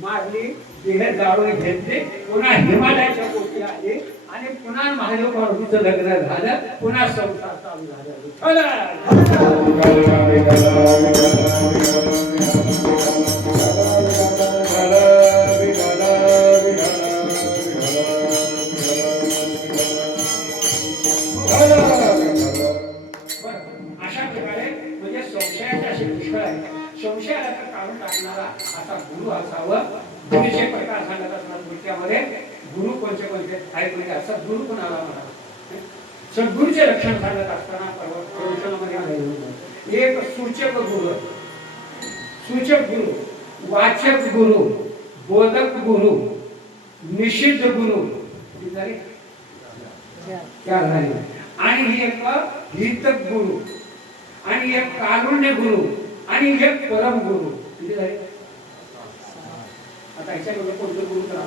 मारली, देह जाळून घेतले, पुन्हा हिमालयाच्या पोटी आले आणि पुन्हा महादेव पार्वतीचं लग्न झालं. पुन्हा संसार चालू झाला. अशा प्रकारे म्हणजे संशयाचे असे पुष्कळ आहे. संशयाला काढून टाकणारा असा गुरु असावा. गुरुचे प्रकार सांगत असणार नृत्यामध्ये. गुरु कोणते कोणते आहेत म्हणजे असा गुरु कोणाला म्हणा. सद्गुरूचे लक्षण सांगत असताना प्रवचनामध्ये आलेलं एक सूचक गुरु, सूचक गुरु, वाचक गुरु, बोधक गुरु, निषिद्ध गुरु आणि एक हितक गुरु आणि एक कारुण्य गुरु आणि एक परम गुरु. किती झाले आता याच्याकडे कोणतं गुरु करा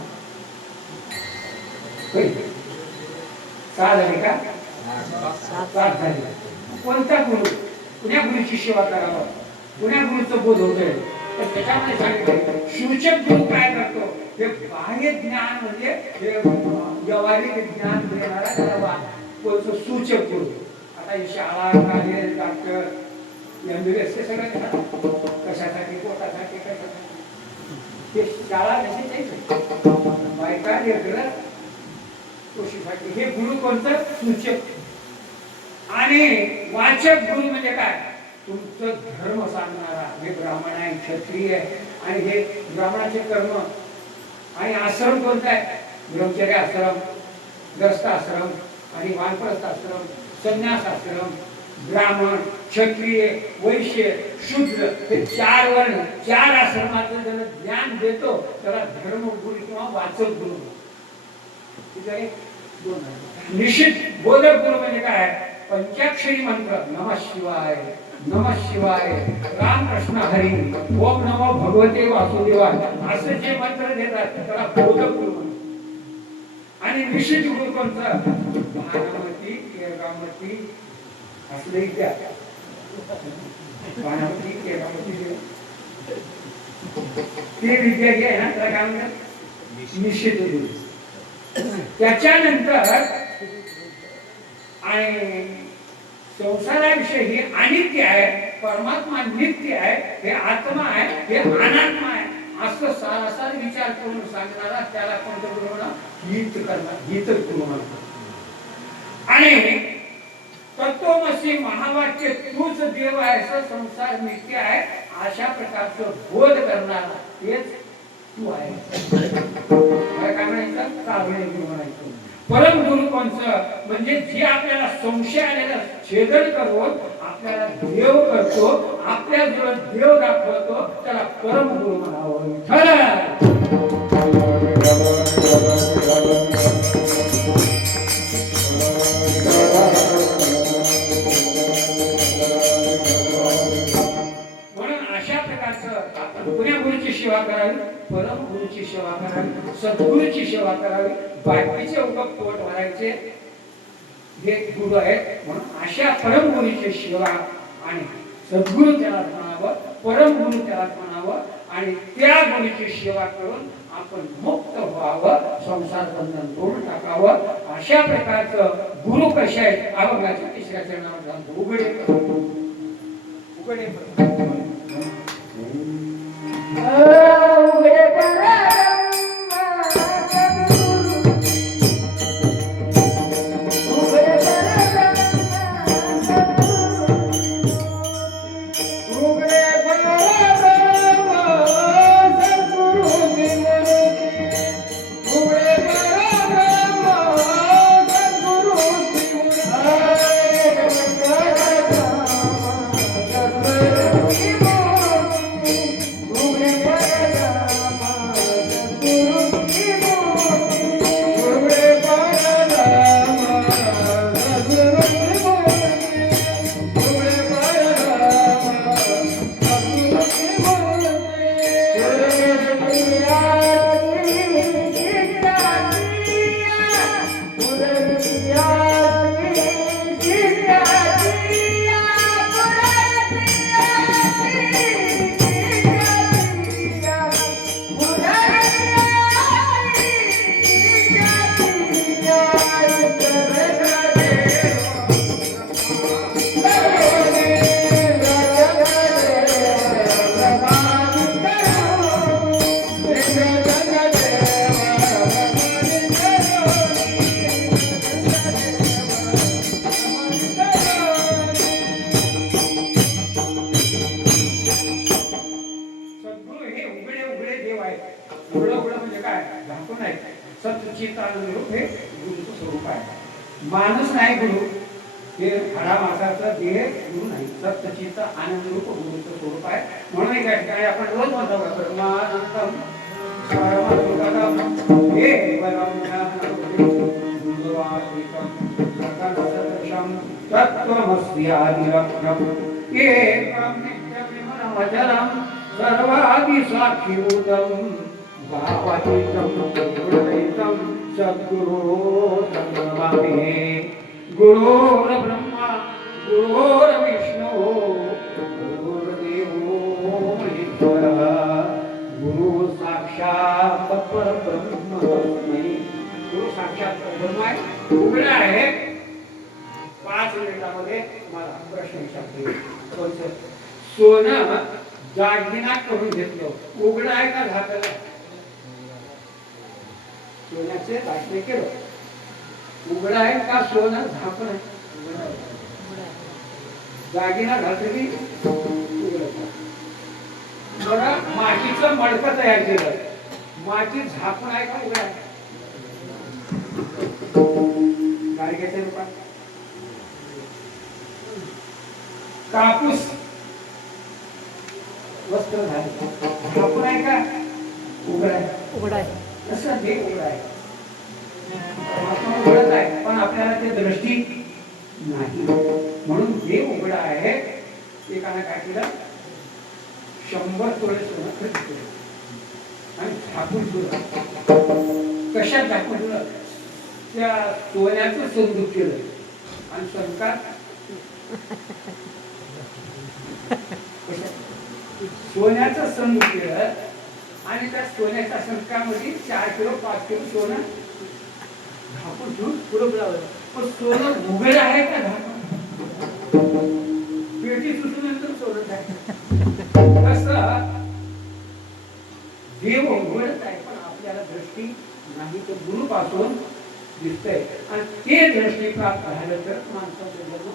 6 झाले का 7 झाले. कोणता गुरु, कुण्या गुरुची सेवा करावं, कुण्या गुरुचं बोध होतोय तर त्याच्यामध्ये सांगितलं. सूचक गुरु काय करतो, हे बाह्य ज्ञान म्हणजे हे व्यावहारिक ज्ञान देणारा त्याला कोणतं सूचक गुरु. आता ही शाळा कॉलेज डॉक्टर MBBS हे सगळं कशासाठी, पोटासाठी, कशासाठी ते शाळा बायका वेगळं कृषीसाठी. हे गुरु कोणतं सूचक. आणि वाचक गुरु म्हणजे काय, तुमचं धर्म सांगणारा. हे ब्राह्मण आहे, क्षत्रिय आहे आणि हे ब्राह्मणाचे कर्म. आणि आश्रम कोणता आहे, ब्रह्मचर्य आश्रम, ग्रस्त आश्रम आणि वानप्रस्थ आश्रम, संन्यास आश्रम, ब्राह्मण, क्षत्रिय, वैश्य, शूद्र हे 4 वर्ण, 4 आश्रमाचं ज्याला ज्ञान देतो त्याला धर्मगुरु किंवा वाचक गुरु. ठीक आहे. निश्चित बोधक गुरु म्हणजे काय, पंचाक्षरी मंत्र नमः शिवाय, नमः शिवाय, रामकृष्ण हरी, ओम नमो भगवते वासुदेवाय असे जे मंत्र देतात त्याला बोधक गुरु म्हणतात. आणि निश्चित गुरु कोणतं, भानामती, केरामती असले त्या भानामती, केरामती ते विद्या जे आहे ना त्याला काय म्हणतात निश्चित गुरु. त्याच्यानंतर आणि संसाराविषयी हे अनित्य आहे, परमात्मा नित्य आहे, हे आत्मा आहे, हे अनात्मा आहे असं सारासार विचार करून सांगणारा त्याला कोणतं गुरु म्हणा, हित करणार, हित गुरु म्हणतात. आणि तत्वमसी महावाक्य तूच देव आहेस, संसार मिथ्य आहे, अशा प्रकारचं बोध करणारा तेच तू आहे. काय म्हणायचं? कावळे म्हणायचं. परमगुरु कोणचं? म्हणजे जे आपल्याला संशय आलेला छेदन करून आपल्याला देव करतो, आपल्या जवळ देव दाखवतो, त्याला परमगुरु म्हणावं. म्हणून अशा प्रकारचं आपण पुण्या गुरुची सेवा करावी, परम गुरुची सेवा करावी, सद्गुरूची सेवा करावी. बाकीचे उगम पोट भरायचे हे गुरु आहेत. म्हणून अशा परम गुरुची सेवा आणि सद्गुरु त्याला म्हणावं, परम गुरु त्याला म्हणावं आणि त्या गुरुची सेवा करून आपण मुक्त व्हावं, संसार बंधन तोडून टाकावं. अशा प्रकारचं गुरु कसे आहेत? अभंगाच्या तिसऱ्या चरणावर सांगतो. उघडे उघडे माणूस नाही गुरु, हे खरा माणसाचा देह गुरु नाही. सत्यचित्त आनंद रूप गुरुचं स्वरूप आहे. म्हणून एका ठिकाणी आपण रोज म्हणतो का परमानंदम सर्वसुखदम हे परम ज्ञानरूपम सकलसदृशम तत्त्वमस्यादिलक्ष्यम एकं नित्यविमलमचरं सर्वादिसाक्षिभूतं भावातीतं गुरुरहितं सद्गुरो नमामि. गुरुर्ब्रह्मा गुरुर्विष्णु गुरुर्देवो महेश्वरः गुरु साक्षात परब्रह्म तस्मै. गुरु साक्षात परब्रह्म आहे. उघडा आहे. 5 मिनिटांमध्ये मला प्रश्न विचारतो. सोनं दागिना करून घेतलं, उघडा आहे का झाकलं? सोन्याचे दागिने केलं, उघडा आहे का सोनं झाकण आहे? दागिना घातलं की बघा, मातीचं मडकं तयार केलं, माती झाकण आहे का उघडा आहे? गाडग्याच्या रूपात कापूस वस्त्र झाले, झाकण आहे का उघडा आहे? उघडा आहे. तसं देव उघडा आहे, परमात्मा उघडत आहे, पण आपल्याला ते दृष्टी नाही. म्हणून देव उघडा आहे. एकाने काय केलं, 100 तोळे सोनं खरेदी केलं आणि झाकून ठेवलं. कशात झाकून ठेवलं? त्या सोन्याचं संदूक केलं आणि संस्कार सोन्याचं संदूक केलं आणि त्या सोन्याच्या संस्कारामध्ये 4 किलो 5 किलो सोनं झाकून ठेवून पुढं लावलं. पण सोनं उघड आहे का झाकून? पेटी सुटल्यानंतर सोनं आहे. कसं देव उघडत आहे, पण आपल्याला दृष्टी नाही. तर गुरु पासून दिसतंय आणि ते दृष्टी प्राप्त झालं तर माणसाचं जन्म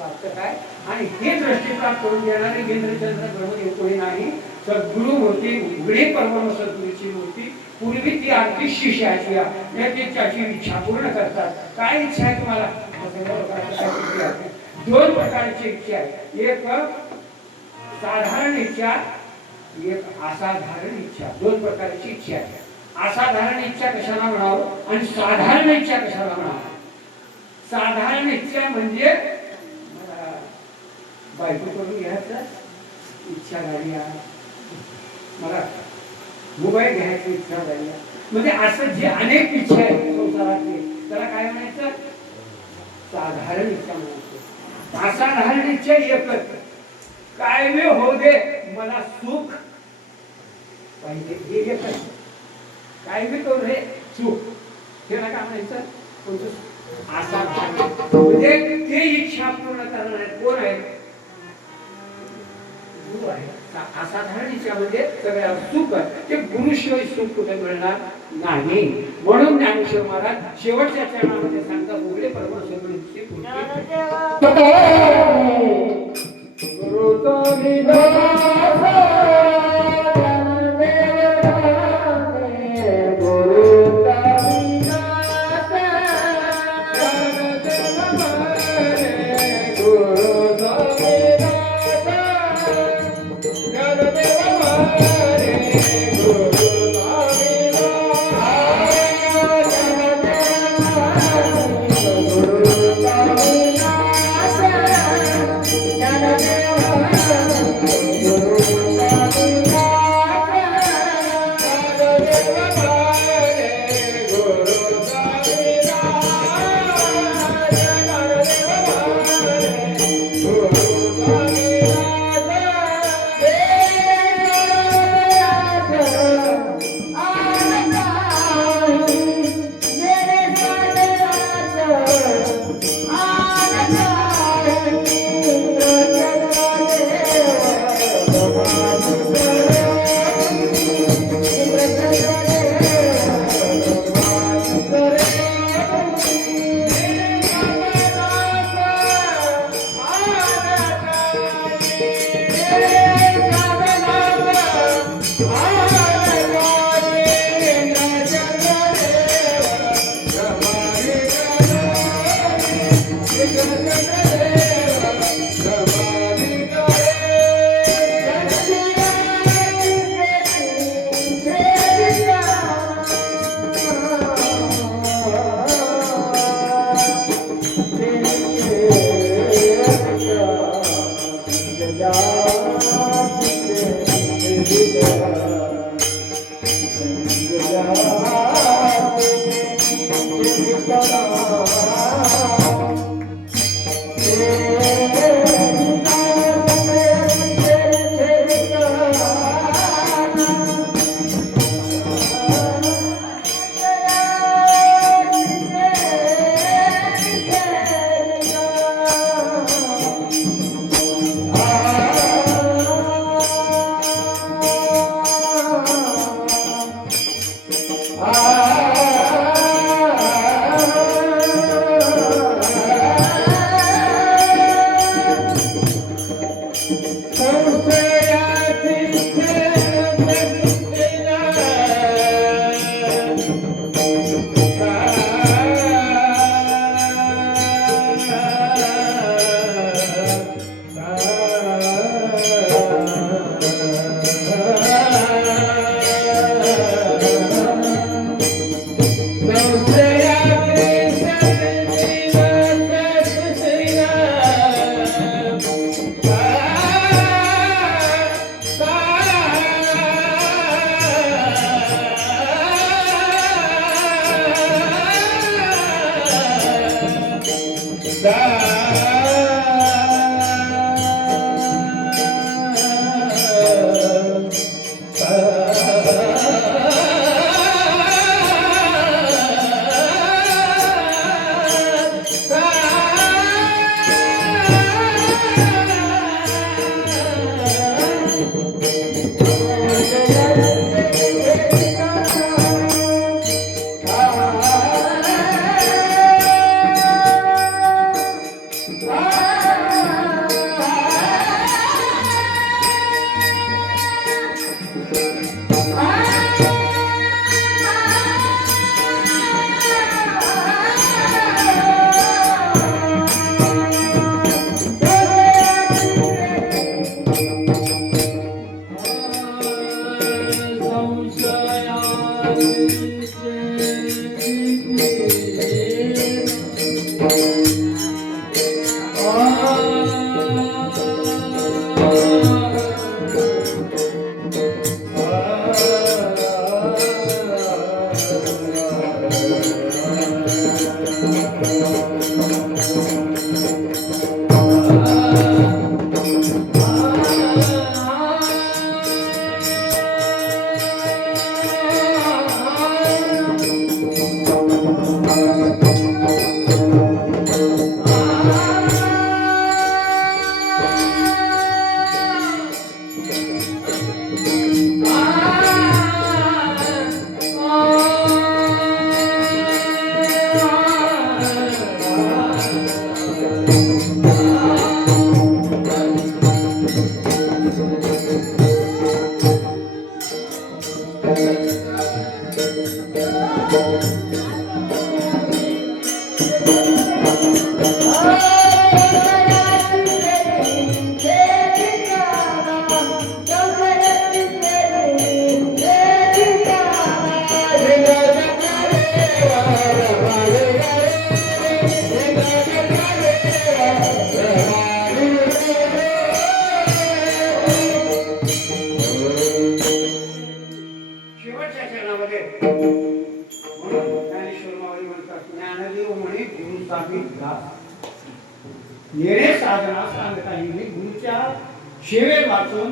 प्राप्त काय आणि हे दृष्टी प्राप्त करून देणारे इंद्रचंद्र ब्रह्मदेव कोणी नाही सद्गुरु मूर्ती उघडे परम सद्गुरूची मूर्ती पूर्वी ती आरती शिष्याची त्याची इच्छा पूर्ण करतात काय इच्छा आहे तुम्हाला दोन प्रकारची इच्छा आहे एक साधारण इच्छा एक असाधारण इच्छा दोन प्रकारची इच्छा आहे असाधारण इच्छा कशाला म्हणावं आणि साधारण इच्छा कशाला म्हणावं साधारण इच्छा म्हणजे बायको करून घ्यायचं इच्छा झाली मला मोबाईल घ्यायची इच्छा झाली म्हणजे असं जे अनेक इच्छा आहेत संसारातले त्याला काय म्हणायचं साधारण इच्छा म्हणायचं असाधारण इच्छा एकच काय मी होऊ दे मला सुख पाहिजे हे एकच काय मी करू रे सुख त्याला काय म्हणायचं असाधारण म्हणजे ते इच्छा पूर्ण करणार कोण आहे गुरु आहे असाधारण इच्छा म्हणजे सगळ्या सुख ते गुरुशिवाय सुख कुठे मिळणार नाही म्हणून ज्ञानेश्वर महाराज शेवटच्या चरणामध्ये सांगतात उघडे परमेश्वराची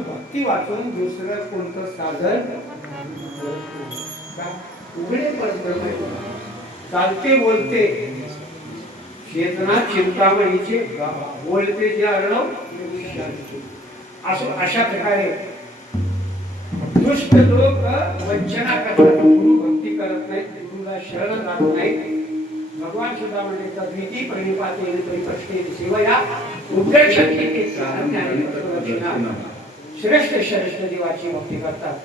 भक्ती वाचून दुसरं कोणतं साधन का? उघडे परब्रह्म आहे. चालते बोलते चेतना चिंतामणीचे बोलते जे अर्णव असो. अशा प्रकारे दुष्ट लोक वंचना करतात, गुरु भक्ती करत नाहीत, गुरुला शरण जात नाहीत. भगवान सुद्धा म्हणतात द्विती प्रणिपाते परिप्रश्ने सेवया उद्देशक्ती श्रेष्ठ श्रेष्ठ देवाची भक्ती करतात.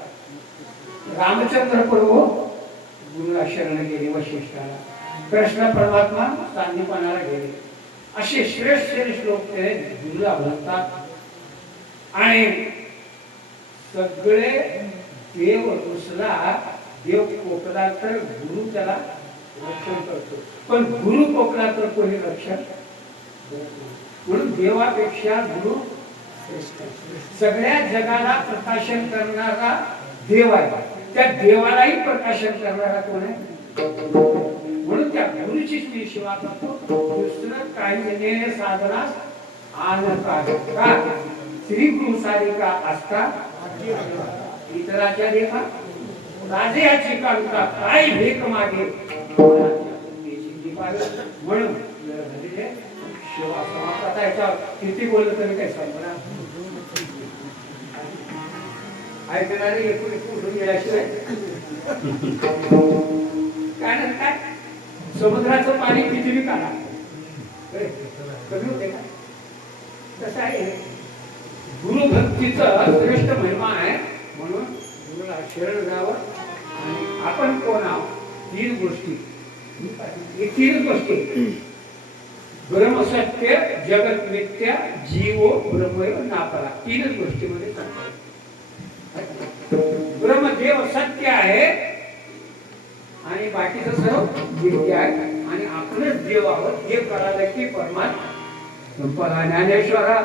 रामचंद्र प्रभू गुरुला शरण गेले वशिष्ठाला, कृष्ण परमात्मा सांदीपनाला गेले. असे श्रेष्ठ श्रेष्ठ लोक ते गुरुला म्हणतात. आणि सगळे देव रुसला, देव कोकला तर गुरु त्याला रक्षण करतो, पण गुरु कोकला तर कोणी रक्षण. म्हणून देवापेक्षा गुरु सगळ्या जगाला प्रकाशन करणारा देव आहे. त्या देवालाही प्रकाशन करणारा कोण आहे? म्हणून त्या गुरुची ती सेवा करतो. दुसरं काही साधनास का श्री गुरु सारिका असता इतराच्या देखा राजाची कांता काय भीक मागे. म्हणून सेवा समाप्त. याच्यावर किती बोललं तरी काय संपणार. ऐकणारे एकूण उठून गेल्याशिवाय काय काय समुद्राचं पाणी किती काढा कमी होते का? कसं आहे गुरु भक्तीचा श्रेष्ठ महिमा आहे. म्हणून गुरुला शरण जावं. आणि आपण कोण आहोत? तीन गोष्टी. हे तीन गोष्टी ब्रह्म सत्य जगत मिथ्या जीवो ब्रह्मैव नापरा. तीनच गोष्टीमध्ये ब्रह्मदेव सत्य आहे आणि बाकीचं सर्व मिथ्या आहे. आणि आपणच देव आहोत हे कळालं की परमात्मा संपला. ज्ञानेश्वरा